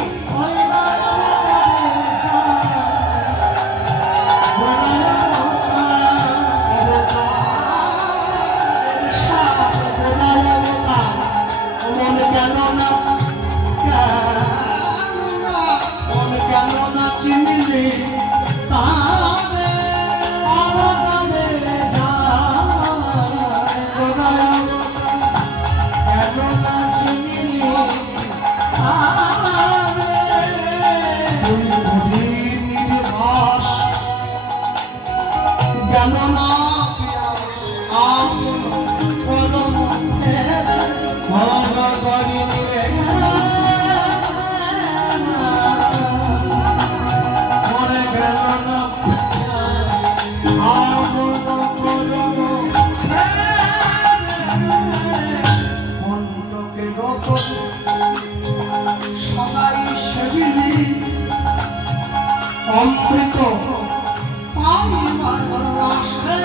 অমৃত পাইবার আশে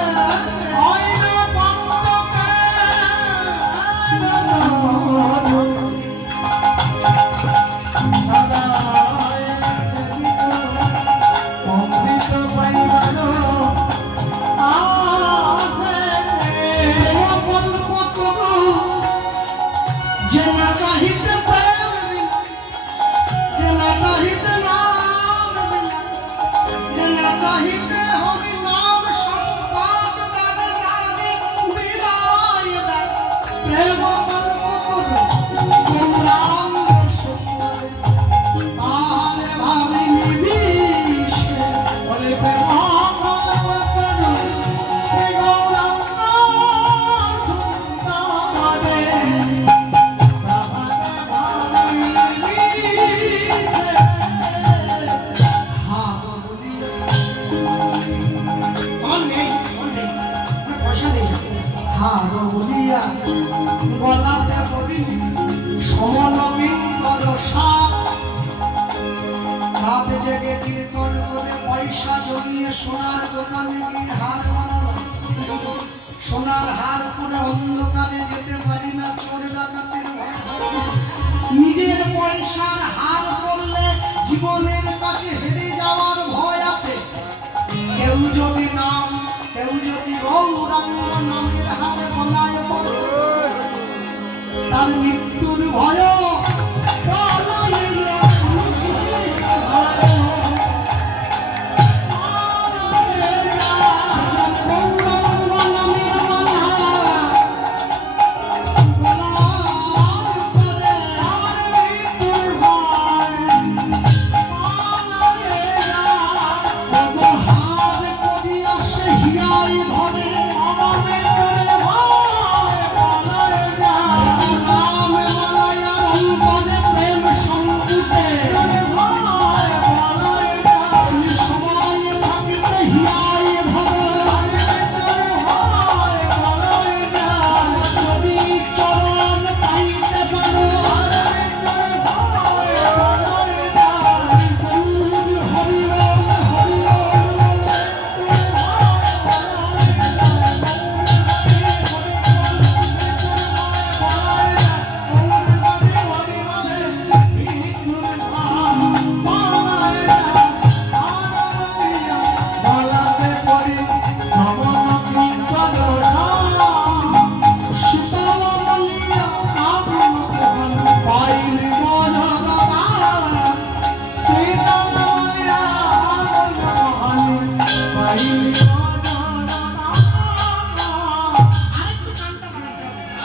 জেগে কীর্তন করে পয়সা জমিয়ে সোনার দোকানে গিয়ে হার বানানো। সোনার হার করে অন্ধকারে যেতে পারি না, চোর ডাকাতের ভয়। নিজের পয়সার হার করলে জীবনের কাছে হেরে যাওয়ার ভয় আছে। কেউ যদি গৌরাঙ্গ নামের হার বানায় পড়ে, তার মৃত্যুর ভয়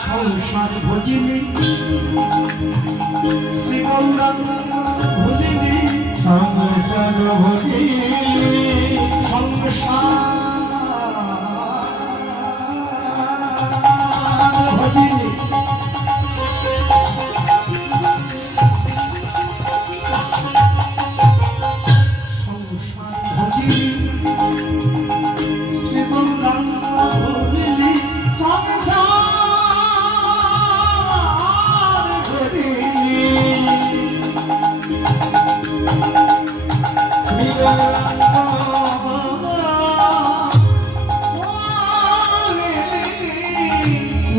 সংসার ভজিনি শ্রী গৌরাঙ্গ ভুলিনি, সংসার ভজিনি সংসার ভজিনি। সংসার ভজিনি শ্রী গৌরাঙ্গ ভুলিনি,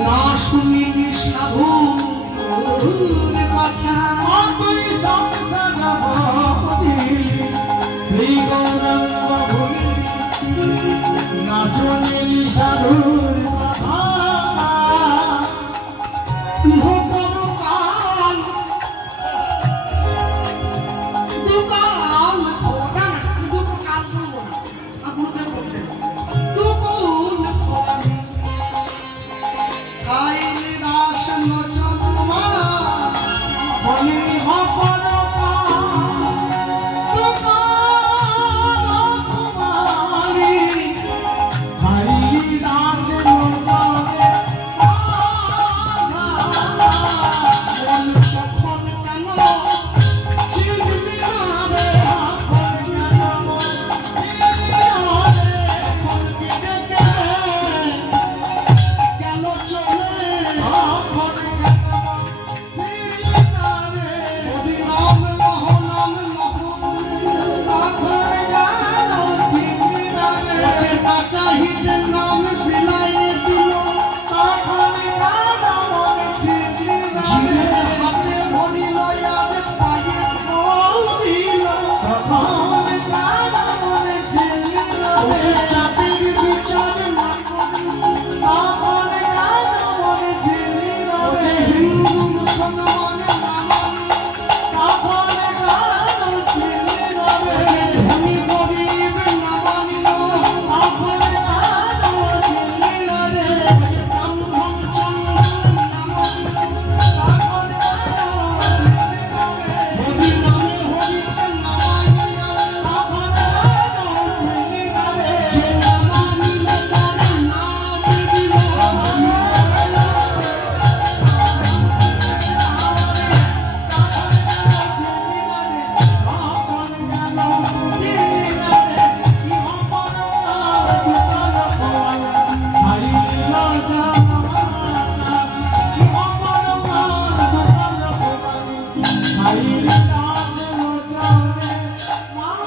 না শুনিনি সাধুর কথা, না শুনিনি সাধুর কথা, ইহ পরকাল দুকাল খোলা, দুটো কাল বলবো না, গুরুদেব বললেন দুকুল খোয়ালি খাইলে দাস নচমা বলি হপর কুমারী হরি দাস লোকে বল তখন কেন চিনলি না রে, এখন বিদেকে গেল চলে হরিনাম লহ নাম লহ না চাহিতে নাম বিলাইয়ে দিল, জীবের হাতে ধরিল আর পায়ে দিল, জাতির বিচার না করে হিন্দু মুসলমান ধনী গরিব না মানিল, ব্রাহ্মণ চন্দ্র হরিনামে হরিকে নামাইয়া যে নামানিল তার নাম দিল। Hare Rama, Rama Rama,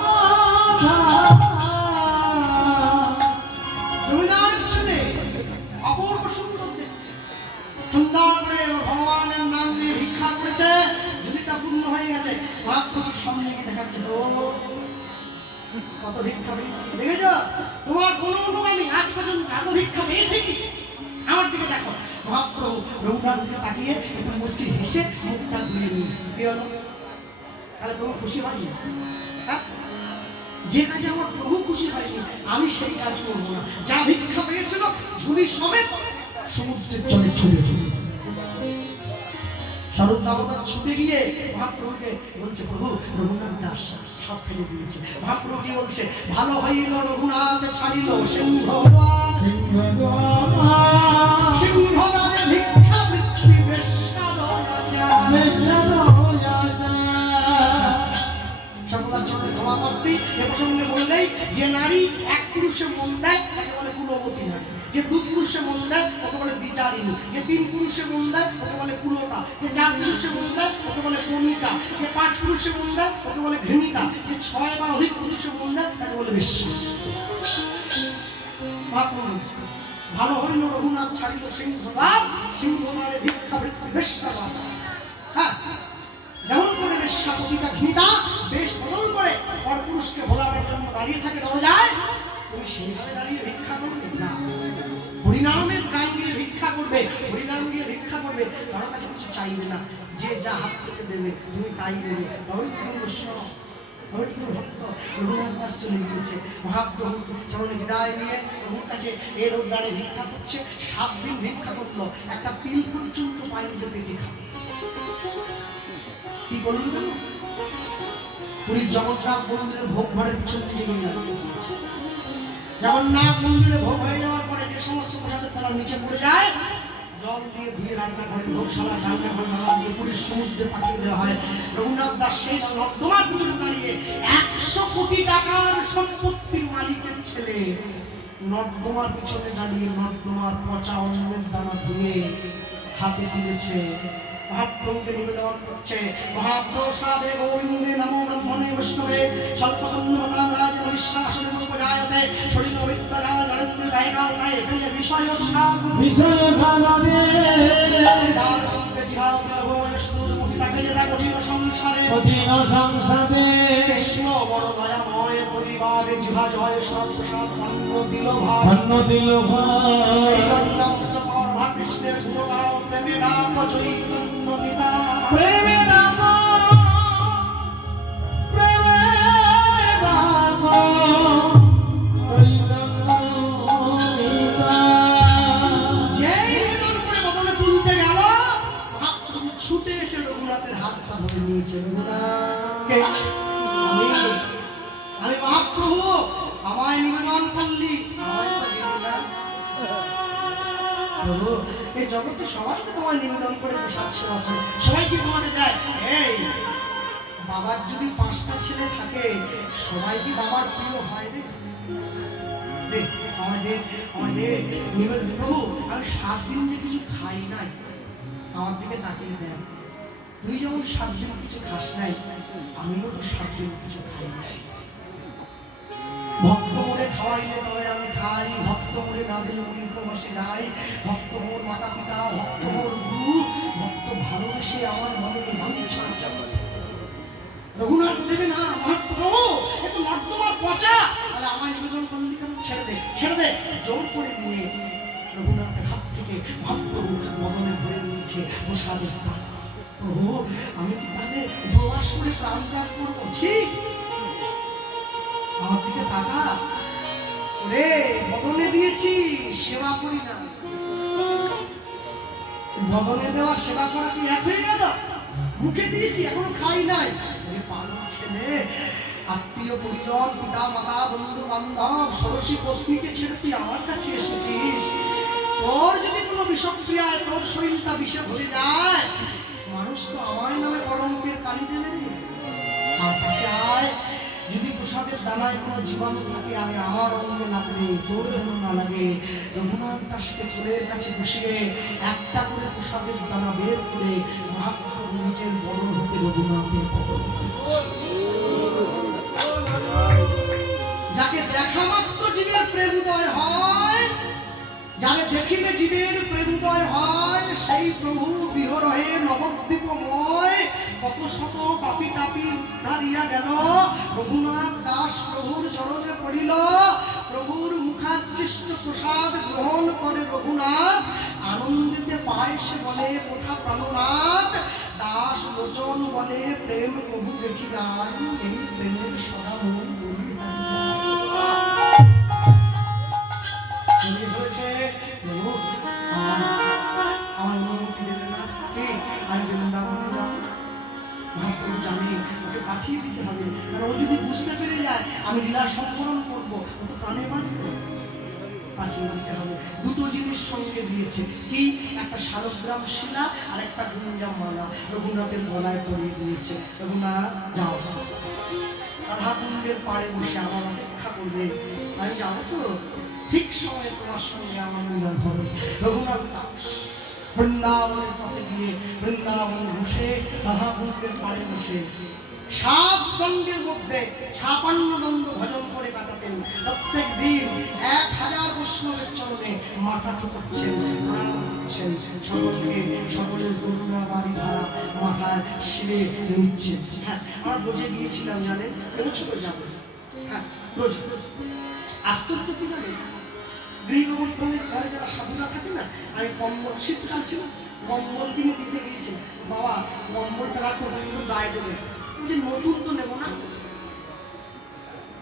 আসে মহাপ্রভুর সামনে গিয়ে দেখাচ্ছে ও কত ভিক্ষা পেয়েছি দেখেছ তোমার কোন অনুগামী আজ পর্যন্ত এত ভিক্ষা পেয়েছে কি আমার দিকে দেখো মহাপ্রভু রঘুনাথ দিকে তাকিয়ে একটু মুচকি হেসে মুখটা ঘুরিয়ে নিয়ে কি হলো তাহলে প্রভু খুশি হয়নি হ্যাঁ যে কাজে আমার প্রভু খুশি হয়নি আমি সেই কাজ করবো না যা ভিক্ষা পেয়েছিল ঝুড়ি সমেত সমুদ্রের জলে ছুটে চলে স্বরূপ দামোদর ছুটে গিয়ে মহাপ্রভুকে বলছে প্রভু রঘুনাথ দাস সব ফেলে দিয়েছে মহাপ্রভু কি বলছে ভালো হইল রঘুনাথ ছাড়িল সিংহদানে ভিক্ষা বৃত্তি সকলার জন্য ক্ষমা করতে এ প্রসঙ্গে বললেই যে নারী এক পুরুষে মন দেয় তাকে বলে কুলবতী নারী যে দু পুরুষে মন দেয় ওকে বলে বিচারিণী যে তিন পুরুষে মন দেয় ওকে বলে কুলটা যে চার পুরুষে মন দেয় ওকে বলে কণিকা যে পাঁচ পুরুষে মন দেয় ওকে বলে ঘৃণিকা যে ছয় বা অধিক পুরুষে মন দেয় তাকে বলে বেশ্যা ভালো হইল রঘুনাথ ছাড়িল সিংহদার সিংহদারে ভিক্ষা বৃত্তি বেশ্যা হ্যাঁ যেমন করে বেশ্যা প্রতিটা ঘৃণিতা বেশ বদল করে পরপুরুষকে ভোলাবার জন্য দাঁড়িয়ে থাকে দরজায় তুমি সেইভাবে দাঁড়িয়ে ভিক্ষা করবে না হরিনামের গান গিয়ে ভিক্ষা করবে হরিনাম গিয়ে ভিক্ষা করবে কারোর কাছে কিছু চাইবে না যে যা হাত থেকে দেবে তুমি তাই দেবে তবেই তুমি বৈষ্ণব তবেই তুমি ভক্ত রঘুনাথ দাস চলে গিয়েছে মহাপ্রভু চরণে বিদায় নিয়ে প্রভুর কাছে এ রোগদারে ভিক্ষা করছে 7 দিন ভিক্ষা করলো একটা পিল পর্যন্ত পায়নি যে পেটে খাবে কি বলুন কেন পুরীর জগন্নাথ মন্দিরের ভোগ ঘরের পিছন দিকে নিয়ে যাবে জগন্নাথ মন্দিরে ভোগ হয়ে যাওয়ার পরে যে সমস্ত প্রসাদের তারা নিচে পড়ে যায় জল দিয়ে ধুয়ে রান্নাঘরে ভোগশালা রান্নাঘর নালা দিয়ে পুরীর সমুদ্রে পাঠিয়ে দেওয়া হয় রঘুনাথ দাস সেই নর্দমার পিছনে দাঁড়িয়ে 100 কোটি টাকার সম্পত্তির মালিকের ছেলে নর্দমার পিছনে দাঁড়িয়ে নর্দমার পচা অন্নের দানা ধুয়ে হাতে তুলেছে মহাপ্রভুকে নিবেদন করছে মহাপ্রসাদে গোবিন্দে নমো ব্রহ্মণে বৈষ্ণবে স্বল্পপুণ্যতাং রাজন বিশ্বাসনে উপজায়তে শরীর বিদ্যারা নরেন্দ্র গায়কার নাই এখানে বিষয় সাগরে যার মধ্যে জিহাদ ভবনেশ্বর মুক্তিটাকে যেটা কঠিন সংসারে কৃষ্ণ বড় দয়াময় পরিবারে জিহা জয় সর্বসাদ অন্ন দিল ভাই সেই অন্নমৃত পরধা কৃষ্ণের গুণগান প্রেমে নাম চৈতন্য নিতা প্রেমে নাম ছুটে এসে রঘুনাথের হাতটা ধরে নিয়েছে আমি মহাপ্রভু আমায় নিবেদন করলি প্রভু এই জগতে সবাইকে তোমায় নিবেদন করে প্রসাদ সেবা করে সবাইকে তোমাকে দেয় এই বাবার যদি 5টা ছেলে থাকে সবাই কি বাবার প্রিয় হয় রে আমাদের নিবেদন প্রভু আমি 7 দিন যে কিছু খাই নাই আমার দিকে তাকিয়ে দেন তুই যেমন 7 দিন কিছু খাস নাই আমিও তো 7 দিন কিছু খাই নাই ভক্ত মোরে খাওয়াইলে তবে আমি খাই ভক্ত মোরে না দিলে উনি উপবাসে যাই ভক্ত মোর মাতা পিতা ভক্ত মোর গুরু ভক্ত ভালোবেসে আমার মনে বাঞ্ছা রঘুনাথ দেবে না মহাপ্রভু এত নর্দমার পচা তাহলে আমার নিবেদন করলি কেন ছেড়ে দে জোর করে নিয়ে রঘুনাথের হাত থেকে মহাপ্রভু মদনে ভরে নিয়েছে প্রসাদের প্রভু আমি কি তাহলে উপবাস করে প্রাণ ত্যাগ করবো আমার দিকে তাকা রে বদনে দিয়েছি সেবা করি না বদনে দেওয়া সেবা করা কি এক হয়ে গেল মুখে দিয়েছি এখনো খাই নাই পালন ছেলে আত্মীয় পরিজন পিতা মাতা বন্ধু বান্ধব ষোড়শী পত্নীকে ছেড়ে তুই আমার কাছে এসেছিস তোর যদি কোনো বিষক্রিয়ায় তোর শরীরটা বিষে ভরে যায় মানুষ তো আমার নামে কলঙ্কের কালি দেবে আমার কাছে আয় যদি প্রসাদের দানায় কোনো জীবাণু থাকে আমি আমার অঙ্গে লাগবে তোর যেন না লাগে রঘুনাথ দাসকে ফুলের কাছে বসিয়ে একটা করে প্রসাদের দানা বের করে মহাপ্রভু নিজের বড় হতে রঘুনাথের পদে যাকে দেখা মাত্র জীবের প্রেমোদয় হয় যাকে দেখিলে জীবের প্রেমোদয় হয় সেই প্রভু বিহরহে নবদ্বীপময় কত শত পাপি তাপি উদ্ধারিয়া গেল। রঘুনাথ দাস প্রভুর চরণে পড়িল, প্রভুর মুখাচ্ছিষ্ট প্রসাদ গ্রহণ করে রঘুনাথ আনন্দিতে পায়। সে বলে কোথা প্রাণনাথ, দাস লোচন বলে প্রেম প্রভু দেখি গান, এই প্রেমের সদা মন বলি হয়েছে। প্রভু আমার অনুমতি দেবে না কি? আমি বৃন্দাবনে যাব। মহাপ্রভু জানে ওকে পাঠিয়ে দিতে হবে, কারণ ও যদি বুঝতে পেরে যায় আমি লীলা সংবরণ করবো, ও তো প্রাণে বাঁচবে। পাঠিয়ে দিতে হবে। দুটো জিনিস সঙ্গে দিয়েছে কি? একটা শালগ্রাম শিলা আর একটা গুঞ্জাম মালা রঘুনাথের গলায় পরিয়ে দিয়েছে। রঘুনাথ যাও, রাধাকুণ্ডের পাড়ে বসে আমার অপেক্ষা করবে, আমি যাবো তো ঠিক সময়ে তোমার সঙ্গে আমার মিলন হবে। রঘুনাথ দাস বৃন্দাবনের পথে গিয়ে বৃন্দাবনে বসে রাধাকুণ্ডের পাড়ে বসে 7 দণ্ডের মধ্যে 56 দণ্ড ভজন করে কাটাতেন। প্রত্যেক দিন 1000 বৈষ্ণবের চরণে মাথা ঠুকাচ্ছেন, প্রণাম করছেন, সকলের করুণা বাড়ি ধারা মাথায় শিরে নিচ্ছেন। হ্যাঁ, আমরা রোজে গিয়েছিলাম জানেন, এবছরও যাবো। হ্যাঁ, রোজ আশ্চর্য কি জানেন, গৃহবর্ধনের ঘরে যারা সাধুরা থাকে না, আমি কম্বল, শীতকাল ছিল, কম্বল কিনে দিতে গিয়েছি। বাবা কম্বলটা রাখো, কিন্তু গায়ে দেবে। যে নতুন তো নেবো না,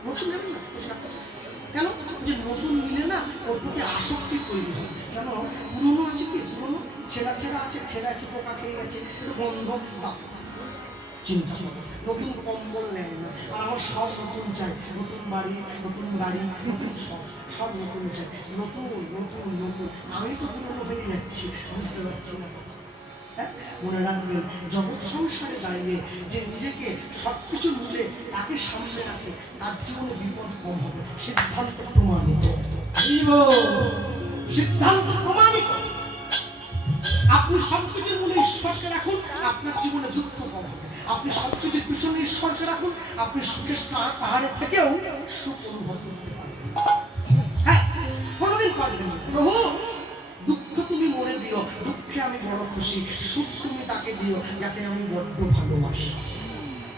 নতুন নেবেন না কেন? যে নতুন নিলে না ওর প্রতি আসক্তি তৈরি হয়। কেন? পুরোনো আছে কি, পুরোনো ছেঁড়া ছেঁড়া আছে, ছেঁড়া আছে, পোকা খেয়ে গেছে, গন্ধ চিন্তা করো। নতুন কম্বল নেয় না। আর আমার সব নতুন চাই, নতুন বাড়ি, নতুন গাড়ি, নতুন সব নতুন চাই, নতুন নতুন নতুন। আমি তো পুরোনো হয়ে যাচ্ছি, বুঝতে পারছি না। মনে রাখবেন, জগৎ সংসারে দাঁড়িয়ে যে নিজেকে সবকিছু মিলে তাকে সামনে রাখে, তার জীবনে বিপদ কম হবে। সিদ্ধান্ত প্রমাণিত, সিদ্ধান্ত প্রমাণিত। আপনি সবকিছুর মূলে ঈশ্বরকে রাখুন, আপনার জীবনে দুঃখ কম হবে। আপনি সবকিছুর পিছনে ঈশ্বরকে রাখুন, আপনি সুখের পাহাড়ে থেকেও সুখ অনুভব করতে পারবেন। হ্যাঁ, কোনোদিন পারবেন। প্রভু দুঃখ তুমি মরে দিও, দুঃখে আমি বড় খুশি, সুখ তুমি তাকে দিও যাকে আমি বড্ড ভালোবাসি।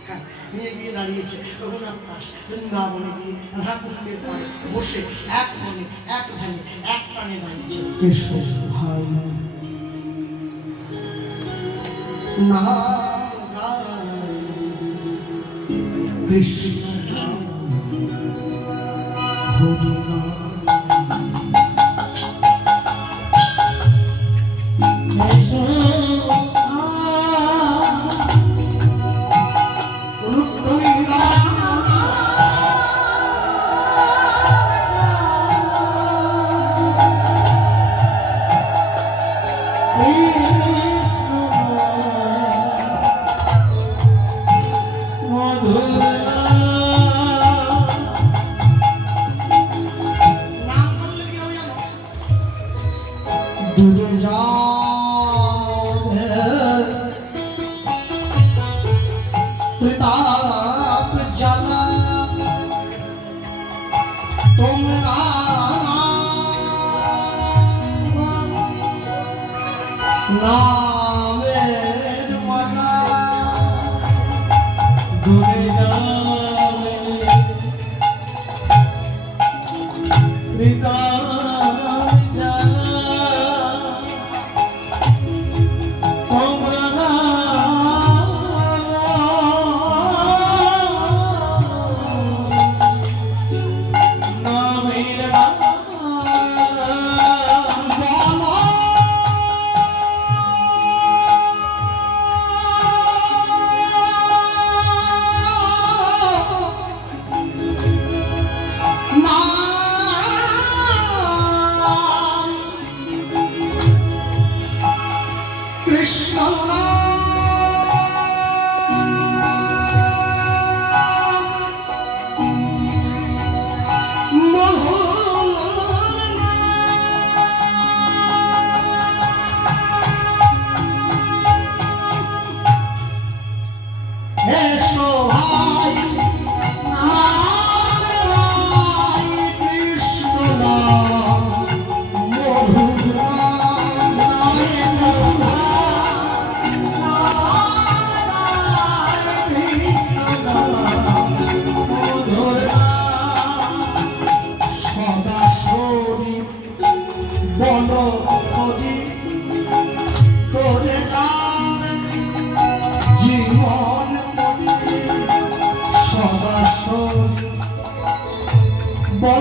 হ্যাঁ, নিয়ে গিয়ে দাঁড়িয়েছে রঘুনাথ দাস বৃন্দাবনে গিয়ে রাধাকুণ্ডের পাড়ে বসে এক মনে, এক ধ্যানে, এক প্রাণে দাঁড়িয়েছে। কৃষ্ণ ভাই না কৃষ্ণ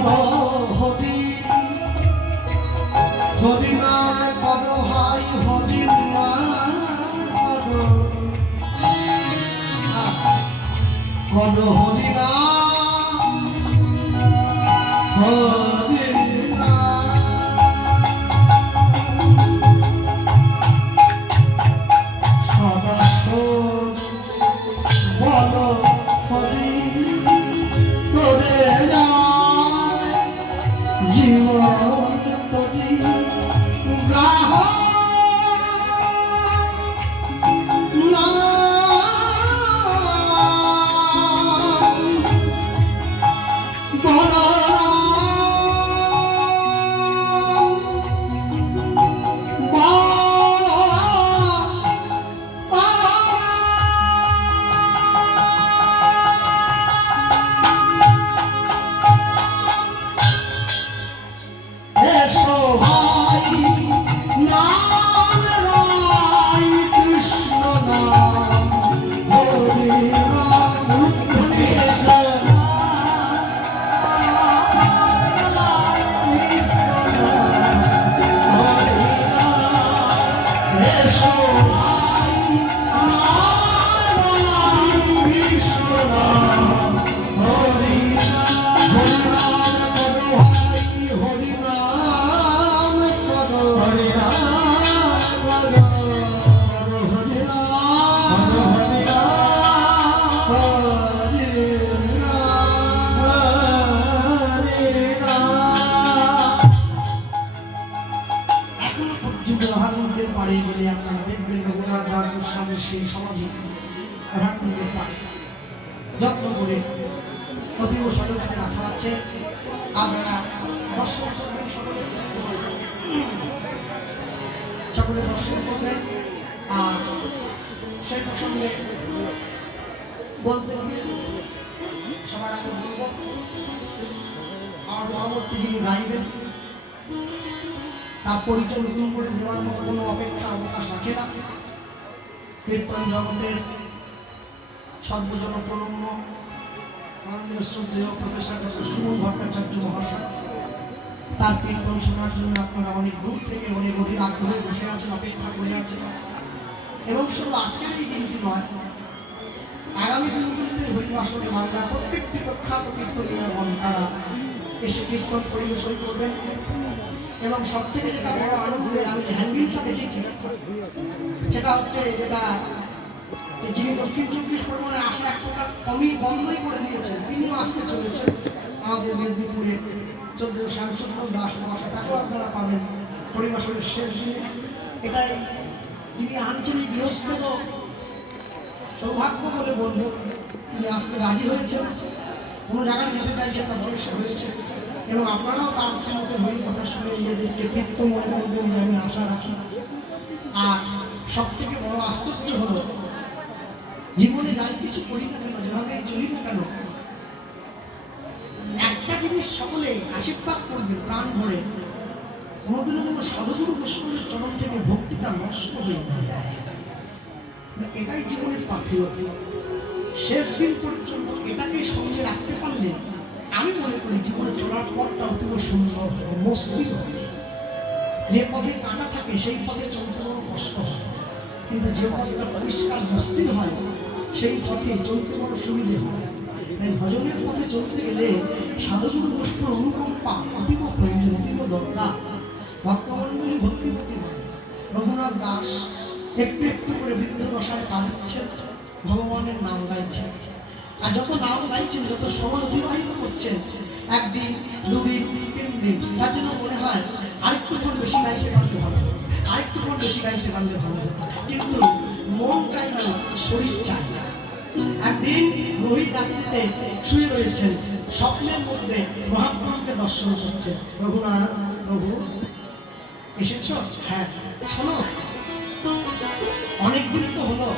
বলো হরি হরি নাম করো ভাই হরি নাম করো করো হরি নাম হরি নাম সদাসন বলো হরি করে যায় জীবন তরি গ্রাহ সেই সমাধি যত্ন করে অতীব সযত্নে রাখা আছে। আপনারা দর্শন করবেন, সকলে দর্শন করবেন। আর সেই প্রসঙ্গে বলতে সবার আগে বলব, আমার পরবর্তী যিনি গাইবেন তার পরিচয় নতুন করে দেওয়ার মতো কোনো অপেক্ষা অবকাশ রাখে না। কীর্তন জগতের সর্বজন প্রণম্য মাননীয় শ্রদ্ধেয় প্রফেসর ডক্টর সুমন ভট্টাচার্য মহাশয়, তার কীর্তন শোনার জন্য আপনারা অনেক দূর থেকে অনেক অধিক আগ্রহে বসে আছেন, অপেক্ষা করে আছেন। এবং শুধু আজকের এই দিনটি নয়, আগামী দিনগুলিতে হরিবাসনে বাংলার প্রত্যেকটি প্রখ্যাত কীর্তনীয় মন্ত্রীরা এসে কীর্তন পরিবেশন করবেন। এবং সব থেকে যেটা বড় আনন্দের, আমি হ্যান্ডবিলটা দেখেছি, সেটা হচ্ছে যেটা যিনি দক্ষিণ চব্বিশ পরগনায় আসা একটা কমই বন্ধই করে দিয়েছেন, তিনিও আসতে চলেছেন আমাদের মেদিনীপুরে 14 শ্যামসুন্দর দাস মহাশয়, তাকেও আপনারা পাবেন পরিবেশনের শেষ দিনে। এটাই তিনি আঞ্চলিক গৃহস্থ সৌভাগ্য বলে বলবো, তিনি আসতে রাজি হয়েছেন, কোনো জায়গায় যেতে চাইছে তার বয়সে হয়েছে। এবং আপনারাও তার সঙ্গে হরি কথা শুনে নিজেদেরকে তৃপ্ত মনে করবেন, আমি আশা রাখি। আর সব থেকে বড় আশ্চর্য হলো, জীবনে যাই কিছু করি না কেন, যেভাবে চলি না কেন, একটা জিনিস সকলে আশীর্বাদ করবেন প্রাণ ভরে, কোনোদিনও যেন সাধুগুরু বৈষ্ণবের চরণ থেকে ভক্তিটা নষ্ট হয়ে যায়। এটাই জীবনের পাথেয়। শেষ দিন পর্যন্ত এটাকে সঙ্গে রাখতে পারলে আমি মনে করি জীবনে চলার পথটা অতীব সুন্দর, মসৃণ। যে পথে কাটা থাকে সেই পথে চলতে বড় কষ্ট হয়, কিন্তু যে পথটা পরিষ্কার মসৃণ হয় সেই পথে চলতে বড় সুবিধে হয়। তাই ভজনের পথে চলতে গেলে সাধুগুরু বৈষ্ণব অনুকম্পা অতীব প্রয়োজন, অতীব দরকার। ভক্তমণ্ডলী ভক্তিপতি হয় রঘুনাথ দাস একটু একটু করে বৃদ্ধ দশায় পা দিচ্ছেন, ভগবানের নাম গাইছেন। আর যত নাম গাইছেন, যত সময় অতিবাহিত করছেন, একদিন, দুদিন, 3 দিন, তার জন্য মনে হয় আরেকটুক্ষণ বেশি গাইতে পারলে ভালো হতো, আরেকটুক্ষণ বেশি গাইতে পারলে ভালো হতো। কিন্তু মন চাই না, শরীর চাই। একদিন রোহিত রাত্রিতে শুয়ে রয়েছেন, স্বপ্নের মধ্যে মহাপ্রভুকে দর্শন করছেন। রঘুনাথ, প্রভু এসেছ? হ্যাঁ, শোনো, অনেকদিন তো হলো,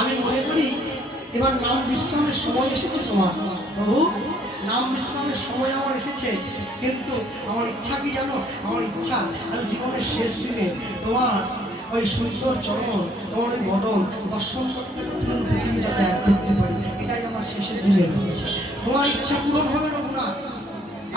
আমি মনে করি এবার নাম বিশ্রামের সময় এসেছে তোমার। প্রভু, নাম বিশ্রামের সময় আমার এসেছে, কিন্তু আমার ইচ্ছা কি জানো? আমার ইচ্ছা আমি জীবনের শেষ দিনে তোমার ওই সুন্দর চরণ, তোমার ওই বদন দর্শন করতে করতে যেন পৃথিবীটা ত্যাগ করতে পারি। এটাই আমার শেষের দিনের ইচ্ছা। তোমার ইচ্ছা পূরণ হবে রঘুনাথ।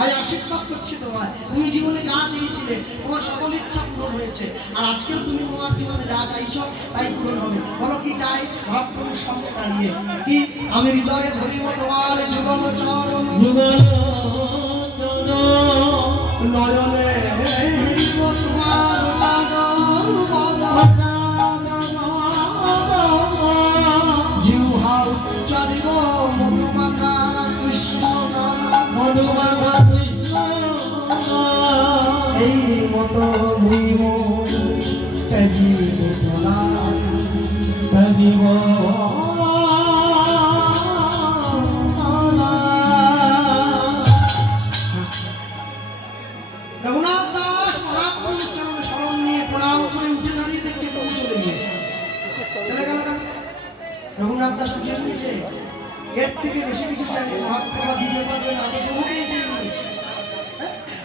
আজ আশীর্বাদ করছি তোমায়, তুমি জীবনে যা চেয়েছিলে তোমার সকল ইচ্ছা পূরণ হয়েছে, আর আজকেও তুমি তোমার জীবনে যা চাইছো তাই পূরণ হবে। বলো কি চাই? মহাপ্রভুর সামনে দাঁড়িয়ে কি আমি হৃদয়ে ধরিব তোমার যুগল চরণ, নয়নে হরিব তোমার চাদর জিহ্বা উচ্চারিব মধুমাখা কৃষ্ণ এই মতো মুইব ত্যাজিব জীব রঘুনাথ দাস মহাপ্রভুর চরণে শরণ নিয়ে প্রণাম করে উঠে দাঁড়িয়ে দেখছে প্রভু চলে গিয়েছে। চলে গেল কেন? রঘুনাথ দাস উঠে নিয়েছে, এর থেকে বেশি কিছু চাইলে মহাপ্রভু দিতে পারবে না, প্রভুকেই চেয়ে নিয়েছে।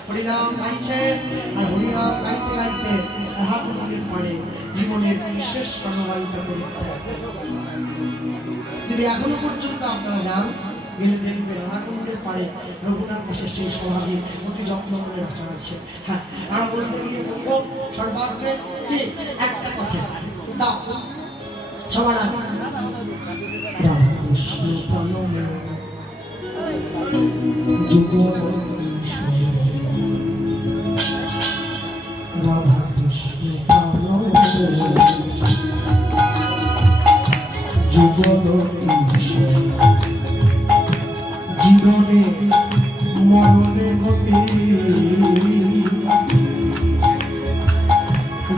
হরিনাম গাইছে আর হরিনাম গাইতে গাইতে মহাপ্রভুর পরে জীবনের শেষ প্রাণবায়ুটা পরিত্যাগ। যদি এখনো পর্যন্ত আপনারা যান গেলে দেখবেন রাধাকুণ্ডের পাড়ে রঘুনাথ দাসের সেই সমাধি অতি যত্ন করে রাখা আছে। হ্যাঁ, আর বলতে গিয়ে বলবো সর্বাগ্রে কি একটা কথা দাও সবার আগে রাধাকৃষ্ণ প্রাণময় যুগ রাধাকৃষ্ণ যুগল জীবনে মরণে গতি,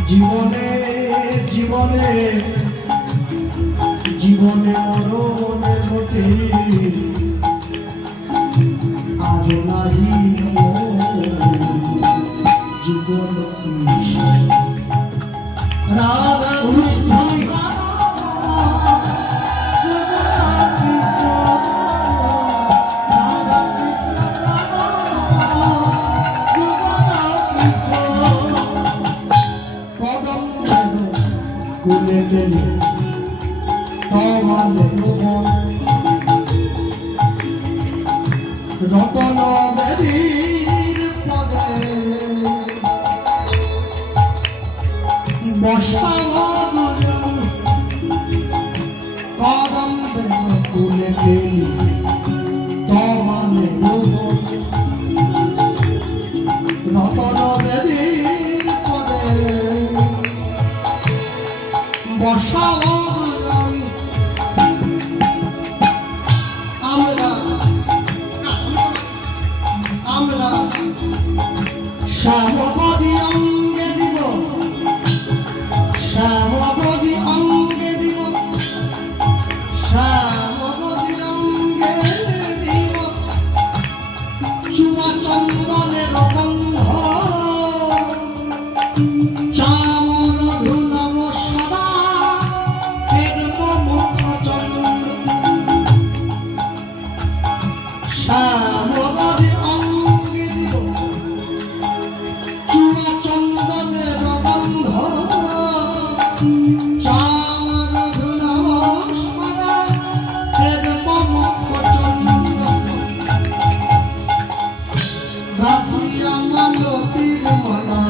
জীবনে জীবনে জীবনে মরণে গতি আর নাহি যুগল রাধা কুলে গেলে তোমালে রতন বেদীর পদে বসাব কদম কুলে গেলে তোমালে রতন বেদীর পদে বসাব আমরা আমরা শ্যামপদী অঙ্গে দিব, শ্যামপদী অঙ্গে দিব, শ্যামপদী অঙ্গে দিব চুয়া চন্দনের গন্ধ চামর নমস্কার শ্যামপদী অঙ্গে দিব চুয়া চন্দনের গন্ধ চামর নমস্কার রাধিয়া মালতীর মালা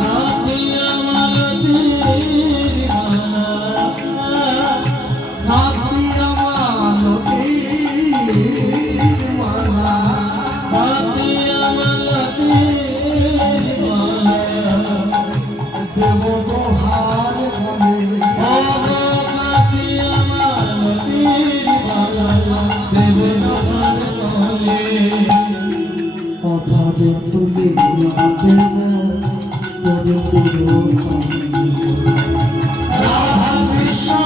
রাধিয়া মালতীর মালা দেব দোহার বলে অভাবে তুলে দেব রাধা কৃষ্ণ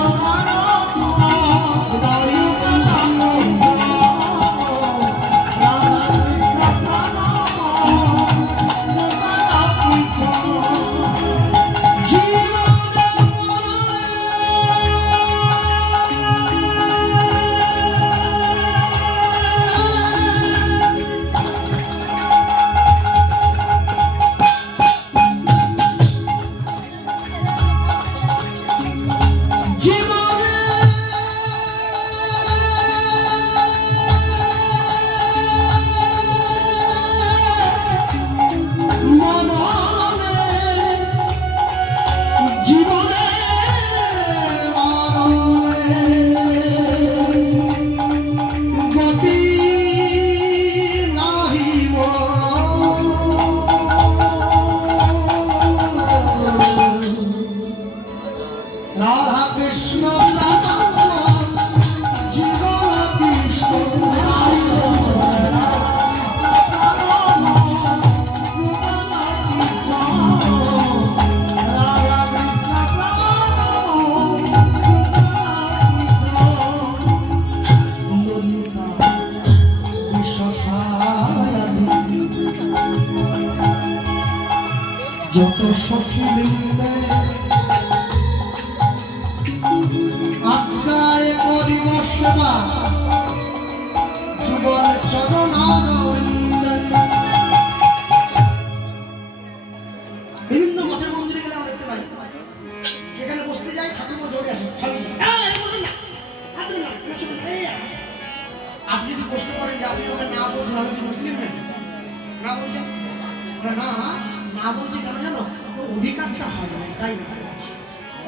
সেবা যুগল চরণারবিন্দে। বিভিন্ন মঠের মন্দিরে গেলে আমরা দেখতে পাই, যেখানে বসতে যাই ঠাকুর দৌড়ে আসে, স্বামীজি আপনি যদি প্রশ্ন করেন যে আপনি ওটা না বলছেন আমি কি মুসলিম নাকি, না বলছেন না, না বলছি কেন জানো, অধিকারটা হয় না, তাই না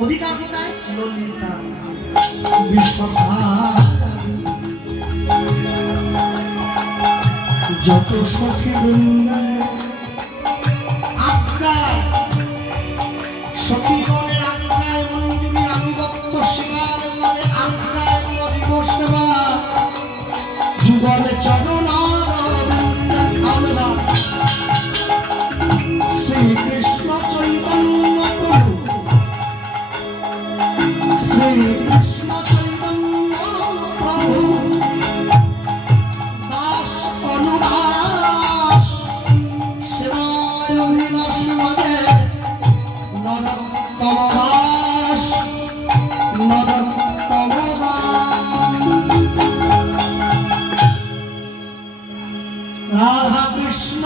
অধিকার কোথায়, ললিতা যত সখী বৃন্দে আজ্ঞায় সখীগণের আজ্ঞায় মঞ্জুরি আনুগত্য সেবার বলে আজ্ঞায় করিব সেবা যুগল চরণারবিন্দে আমরা শ্রীকৃষ্ণ চৈতন্য প্রভু শ্রীকৃষ্ণ চৈতন্য প্রভু দাস অনুদাস সেবায় অভিলাষ মানে নরোত্তম দাস নরোত্তম দাস। রাধা কৃষ্ণ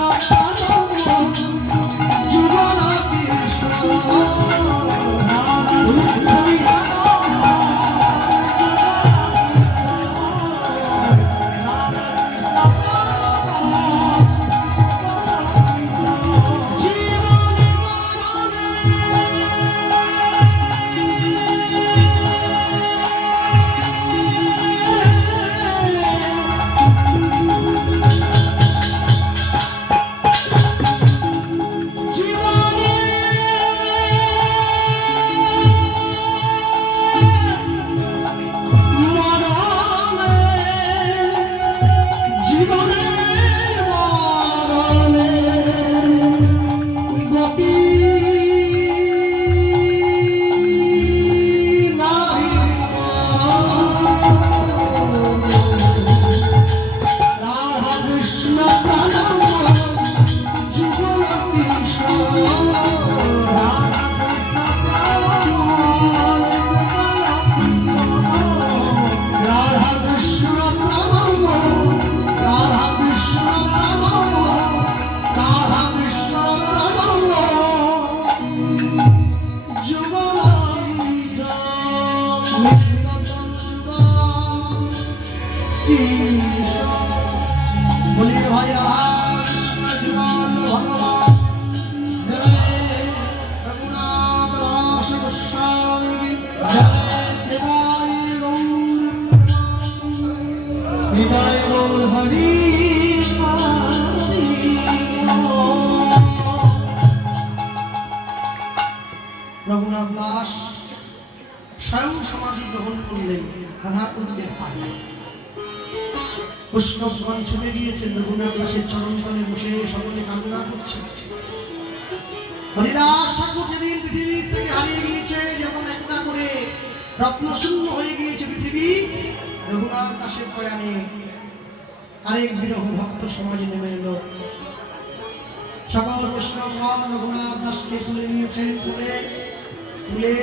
যুগল কৃষ্ণ বলি ভাই রঘুনাথ দাস গোস্বামী হৃদয় গৌর হরি রঘুনাথ দাস স্বয়ং সমাধি গ্রহণ করলেন রাধাকুণ্ডের পাড়ে। বৈষ্ণবগণ ছুটে গিয়েছেন রঘুনাথ দাসের চরণতলে বসে সকলে কামনা করছে। হরিদাস ঠাকুর যেদিন পৃথিবী থেকে হারিয়ে গিয়েছে, যেমন একটা করে রত্নশূন্য হয়ে গিয়েছে পৃথিবী, রঘুনাথ দাসের প্রয়াণে আরেক বিরহ ভক্ত সমাজে নেমে এলো। সকল বৈষ্ণবগণ রঘুনাথ দাসকে তুলে নিয়েছেন, তুলে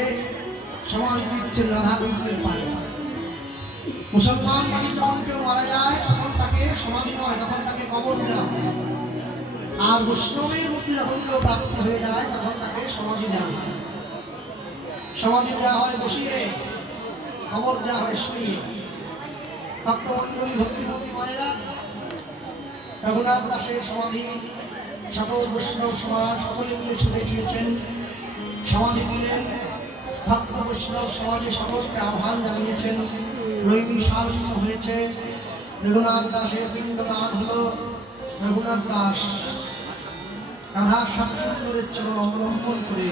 সমাধি দিচ্ছেন রাধাকুণ্ডের পাড়ে। মুসলমান বাড়ি যখন কেউ মারা যায় তখন তাকে সমাধি নয়, তখন তাকে কবর দেওয়া হয়। আর বৈষ্ণবের মধ্যে যখন কেউ প্রাপ্তি হয়ে যায় তখন তাকে সমাধি দেওয়া হয়। সমাধি দেওয়া হয় বসিয়ে, কবর দেওয়া হয় শুয়ে। ভক্তমণ্ডলী ভক্তিমতী মায়েরা রঘুনাথ দাসের সমাধি সকল বৈষ্ণব সমাজ সকলে মিলে ছুটে গিয়েছেন, সমাধি দিলেন। ভক্ত বৈষ্ণব সমাজে সকলকে আহ্বান জানিয়েছেন। নৈমিষারণ্য হয়েছে, রঘুনাথ দাসের পিণ্ডদান হলো। রঘুনাথ দাস রাধা শ্যাম সুন্দরের চরণ অবলম্বন করে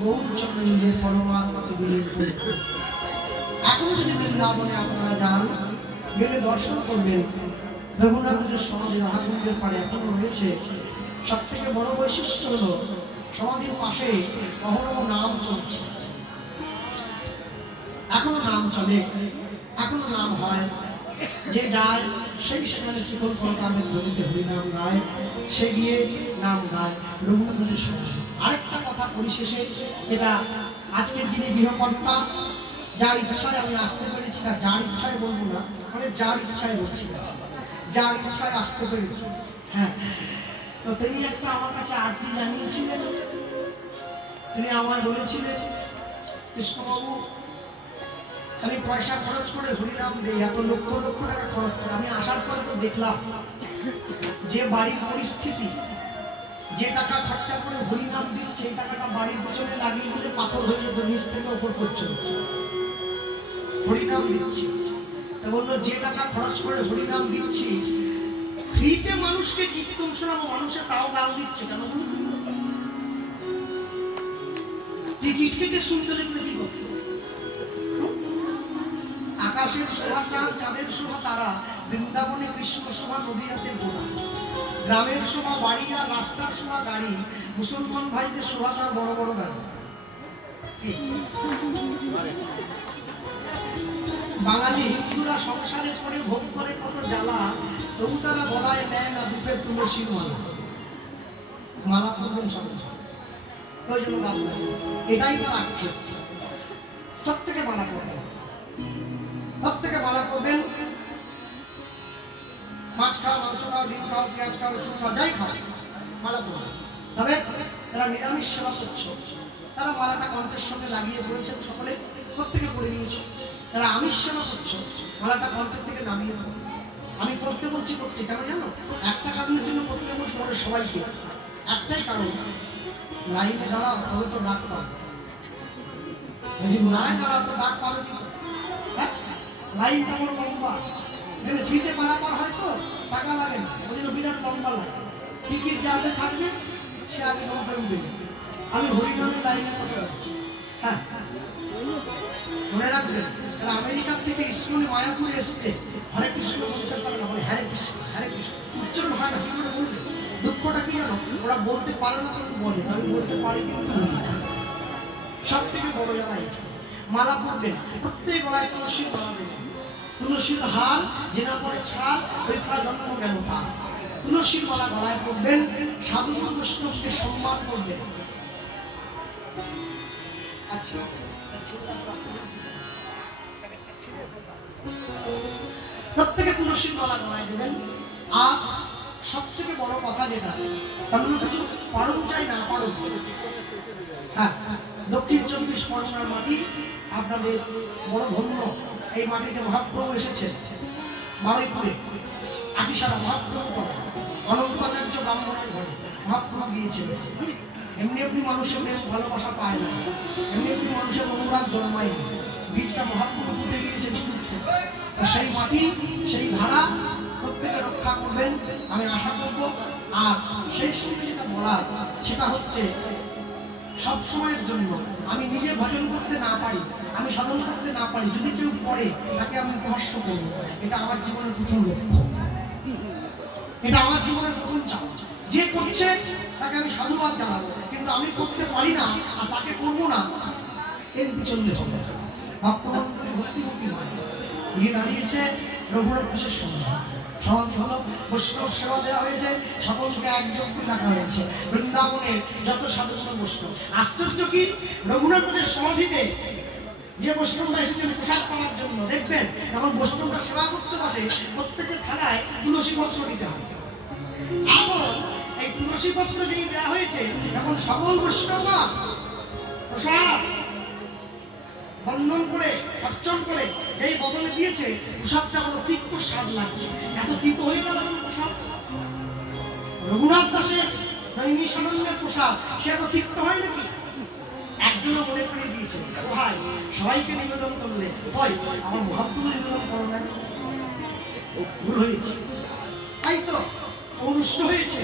গৌরচরণে নিজের পরমাত্মাকে বিলীন করে। এখন যদি বৃন্দাবনে আপনারা যান, গেলে দর্শন করবেন রঘুনাথের সমাধি রাধাকুণ্ডের পাড়ে এখনো রয়েছে। সব থেকে বড় বৈশিষ্ট্য হলো সমাধির পাশে অহরহ নাম চলছে, এখনো নাম চলে, এখনো নাম হয়। যে যায় সেই সেখানে শিকল কলতামের ধ্বনিতে হরিনাম গায়, সে গিয়ে নাম গায় রঘুনাথের সঙ্গে। আরেকটা কথা পরিশেষে, এটা আজকের দিনে গৃহকর্তা যার ইচ্ছায় আমি আসতে পেরেছি, যার ইচ্ছায় বলবো না, যার ইচ্ছায় বসছি, যার ইচ্ছায় আসতে পেরেছি। হ্যাঁ, তো তিনি একটা আমার কাছে আর্জি জানিয়েছিলেন। তিনি আমায় বলেছিলেন, কৃষ্ণবাবু আমি পয়সা খরচ করে হরিনাম দিই, এত লক্ষ লক্ষ টাকা খরচ করে। আমি আসার পর তো দেখলাম যে বাড়ির পরিস্থিতি, যে টাকা খরচা করে হরিনাম দিচ্ছে, এই টাকাটা বাড়ির পিছনে লাগিয়ে দিলে পাথর হয়ে যেত নিচ থেকে ওপর পর্যন্ত। হরিনাম দিচ্ছি, তা বললো যে টাকা খরচ করে হরিনাম দিচ্ছি, ফ্রিতে মানুষকে কীর্তন শোনাবো, মানুষে তাও গাল দিচ্ছে কেন? টিকিট কেটে শুনতে দেখলে কি করতে? আকাশের শোভা চাঁদ, চাঁদের শোভা তারা, বৃন্দাবনে কৃষ্ণ শোভা নদীয়াতে গোড়া, গ্রামের শোভা বাড়ি আর রাস্তার শোভা গাড়ি, মুসলমান ভাইদের শোভা তার বড় বড় গাড়ি। বাঙালি হিন্দুরা সংসারে পড়ে ভোগ করে কত জ্বালা, তবু তারা গলায় নেয় না দুপের তুলসীর মালা। মালা করবেন সবাই, ওই জন্য গাল দেয়। এটাই তার আক্ষেপ। প্রত্যেকে মালা করবেন, প্রত্যেকে মালা করবেন। মাছ খাও, মাংস খাও, ডিম খাও, পেঁয়াজ খাও, রসুন খাও, যাই খাও, মালা করবেন। তবে যারা নিরামিষ সেবা করছো, তারা মালাটা কণ্ঠের সঙ্গে লাগিয়ে পড়েছেন, সকলে প্রত্যেকে পড়ে নিয়েছে। যারা আমিষ সেবা করছো, মালাটা কণ্ঠের থেকে নামিয়ে পড়ো। আমি করতে বলছি, করছি কেন জানো? একটা কারণের জন্য করতে বলছি, আমাদের সবাইকে একটাই কারণ, লাইনে দাঁড়াও তবে তো ডাক পাবে, যদি নাই দাঁড়াও তো ডাক পাবে কি? হ্যাঁ, লাইনটা বড় লম্বা, এখানে ফ্রিতে পারাপার হয় তো টাকা লাগে না, ওই জন্য বিরাট লম্বা লাগে। টিকিট যাবে থাকবে সে আগে লম্বায় উঠবে। আমি হরিনামের লাইনে কথা বলছি। হ্যাঁ, মনে রাখবেন, তারা আমেরিকার থেকে ইস্কনে মায়াপুরে এসছে, হরে কৃষ্ণ বলতে পারে না, বলে হরে কৃষ্ণ, হরে কৃষ্ণ উচ্চারণ হয় না। কি করে বলবে? দুঃখটা কি জানো? ওরা বলতে পারে না, তখন বলে আমি বলতে পারি, কিন্তু সব থেকে বড় জ্বালাই। মালা পড়বেন, প্রত্যেক গলায় তুলসীর মালা দেবেন। তুলসীর হার যেটা পরে ছাল, ওই তার জন্ম গেল তার। তুলসীর মালা গলায় পড়বেন, সাধু বৈষ্ণবকে সম্মান করবেন। আচ্ছা, প্রত্যেকে তুলসীর মালা গলায় দেবেন। আর সব থেকে বড় কথা যেটা, তেমন কিছু পালন চাই না, পালন। হ্যাঁ, দক্ষিণ 24 পরগনার মাটি আপনাদের বড় ধন্য। এই মাটিতে মহাপ্রভু এসেছেন, বারুইপুরে আটিসারা মহাপ্রভু করা অনন্তাচার্য ব্রাহ্মণের ঘরে মহাপ্রভু গিয়েছিলেন। এমনি এমনি মানুষের বেশ ভালোবাসা পায় না, এমনি এমনি মানুষের অনুরাগ জন্মায় না। বীজটা মহাপ্রভু পুঁতে গিয়েছেন। সেই মাটি, সেই ধারা প্রত্যেকে রক্ষা করবেন আমি আশা করব। আর সেই সঙ্গে যেটা বলার, সেটা হচ্ছে সব সময়ের জন্য আমি নিজে ভজন করতে না পারি, আমি সাধন করতে না পারি, যদি কেউ করে তাকে আমি উপহাস্য করব। এটা আমার জীবনের প্রথম লক্ষ্য, এটা আমার জীবনের প্রথম চাওয়া। যে করছে তাকে আমি সাধুবাদ জানাবো, কিন্তু আমি করতে পারি না আর তাকে করবো না, এর পিছনে হবে ভক্তমন্ডলী ভক্তিমতী মায়। উনি দাঁড়িয়েছে রঘুনাথ দাসের সন্ধ্যা, সমাধি হলো, বৈষ্ণব সেবা দেওয়া হয়েছে, সকলকে একযোগ রাখা হয়েছে। বৃন্দাবনের যত সাধুগুণ বৈষ্ণব, আশ্চর্য কি, রঘুনাথ দাসের সমাধিতে যে বৈষ্ণবরা এসেছেন প্রসাদ পাওয়ার জন্য, দেখবেন যখন বৈষ্ণবরা সেবা করতে বসে, প্রত্যেকের থালায় তুলসী পত্র দিতে হবে। এখন এই তুলসী পত্র যেই দেওয়া হয়েছে, এখন সকল বৈষ্ণবরা প্রসাদ বন্ধন করে অর্চন করে যেই বদলে দিয়েছে, প্রসাদটা বড় তিক্ত স্বাদ লাগছে। এত তিক্ত হয়ে গেল প্রসাদ। রঘুনাথ দাসের নৈমিষারণ্যের প্রসাদ, সে এত তিক্ত হয় নাকি? একজনও মনে করিয়ে দিয়েছে, ভাই সবাইকে নিবেদন করলে হয়, আমার মহাপ্রভু নিবেদন করো না, ভুল হয়েছে, তাই তো অনুষ্ঠ হয়েছে।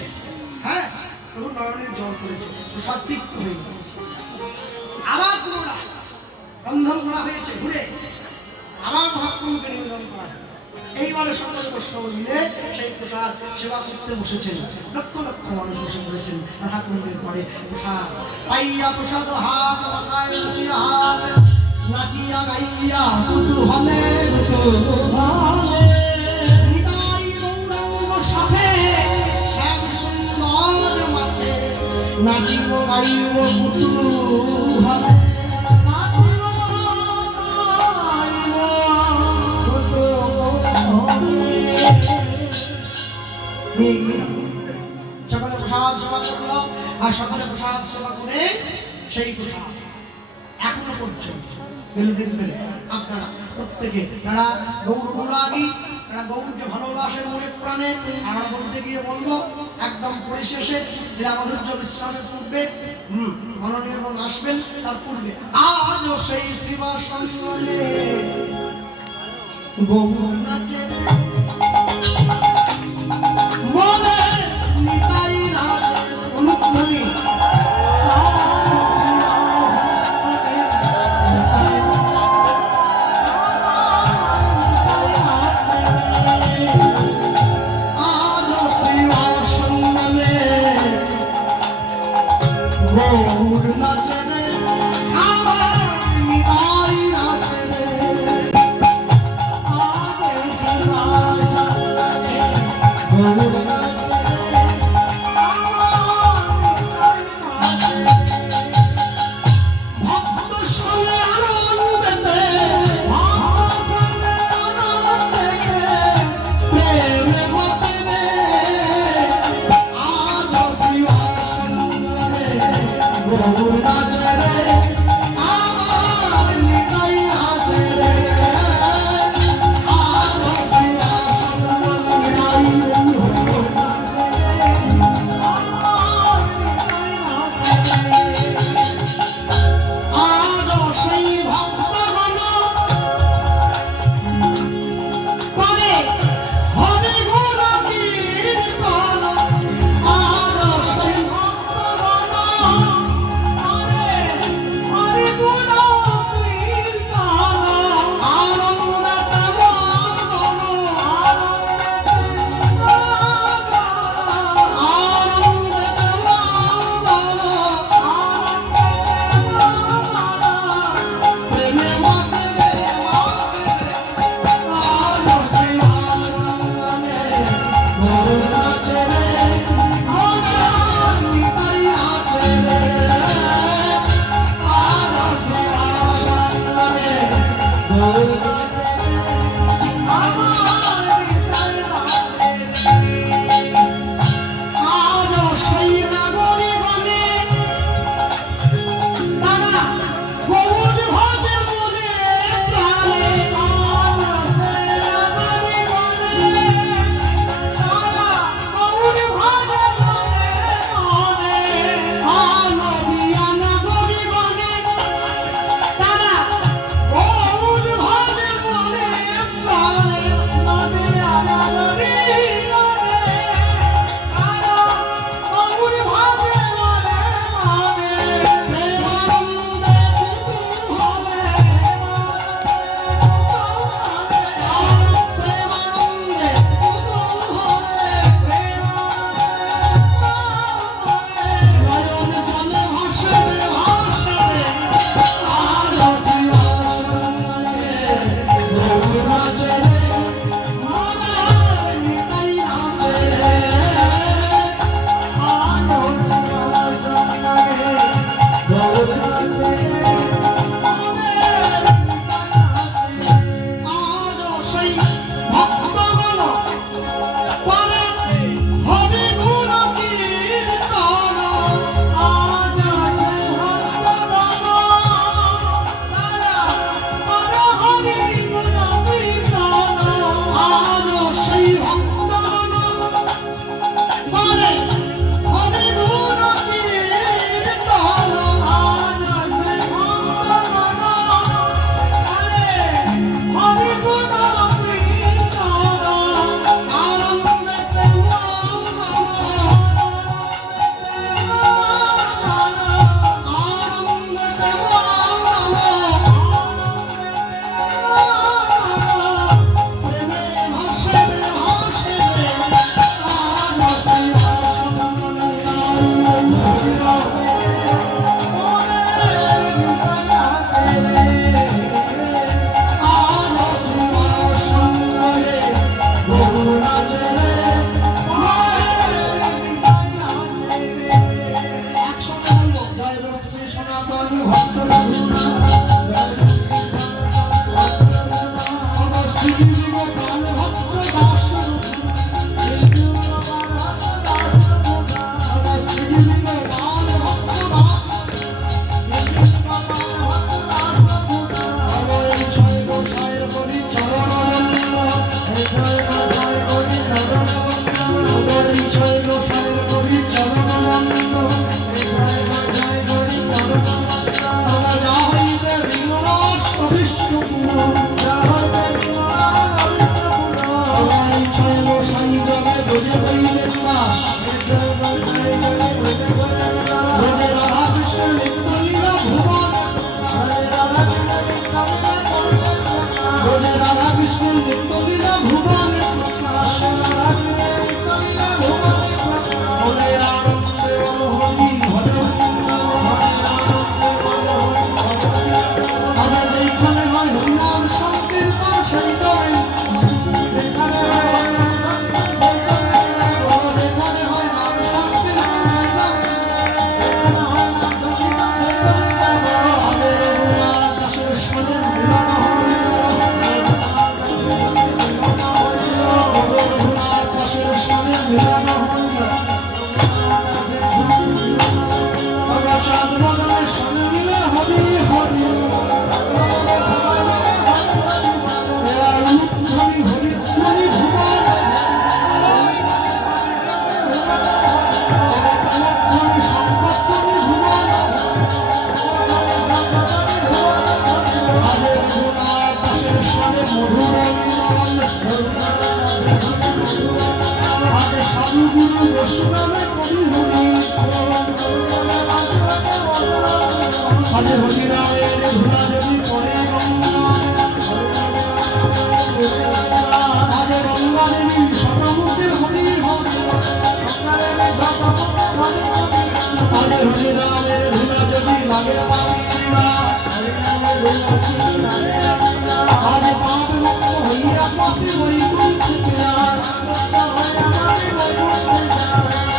হ্যাঁ, প্রভু নয়নের জল করেছে, প্রসাদ তিক্ত হয়ে গেছে। আবার পুনরায় রন্ধন করা হয়েছে, ঘুরে আবার মহাপ্রভুকে নিবেদন করা। এইবারে সকল বৈষ্ণব মিলে সেই প্রসাদ সেবা করতে বসেছেন। লক্ষ লক্ষ মানুষ বসে পড়েছেন রাধাকুণ্ডের পরে। প্রসাদ পাইয়া প্রসাদ হাত মাথায় নাচিয়া হাত নাচিয়া গাইয়া কুতূহলে হৃদয় গৌরাঙ্গ সাথে শ্যাম সুন্দর মাঠে নাচিব গাইব কুতূহলে। Oh সকলে প্রসাদ সেবা করলো আর সকলে প্রসাদ সেবা করে সেই প্রসাদ এখনো পর্যন্ত বেলুদিন পেলে আপনারা প্রত্যেকে তারা গৌরগুণাগী তারা গৌরকে ভালোবাসেন মনে প্রাণে। আমার বলতে গিয়ে বলবো একদম পরিশেষে লীলামাধুর্য বিশ্রামের পূর্বে মাননীয় আসবেন তার পূর্বে আজও সেই শিবা সঙ্গে গৌর নাচে মনে নিতাই রাজ অনুপ্রাণী গৌর নাচে রে আমার নিতাই নাচে রে আরে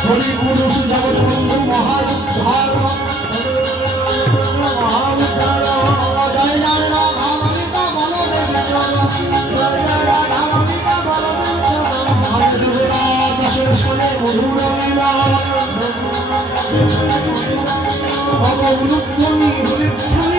হরিপুরুষ জগৎবন্ধু মহাউদ্ধার জয় জয় রাধা ললিতা বলদেবী চল মধুর লীলা ভগবুদ্ধি হরিধ্বনি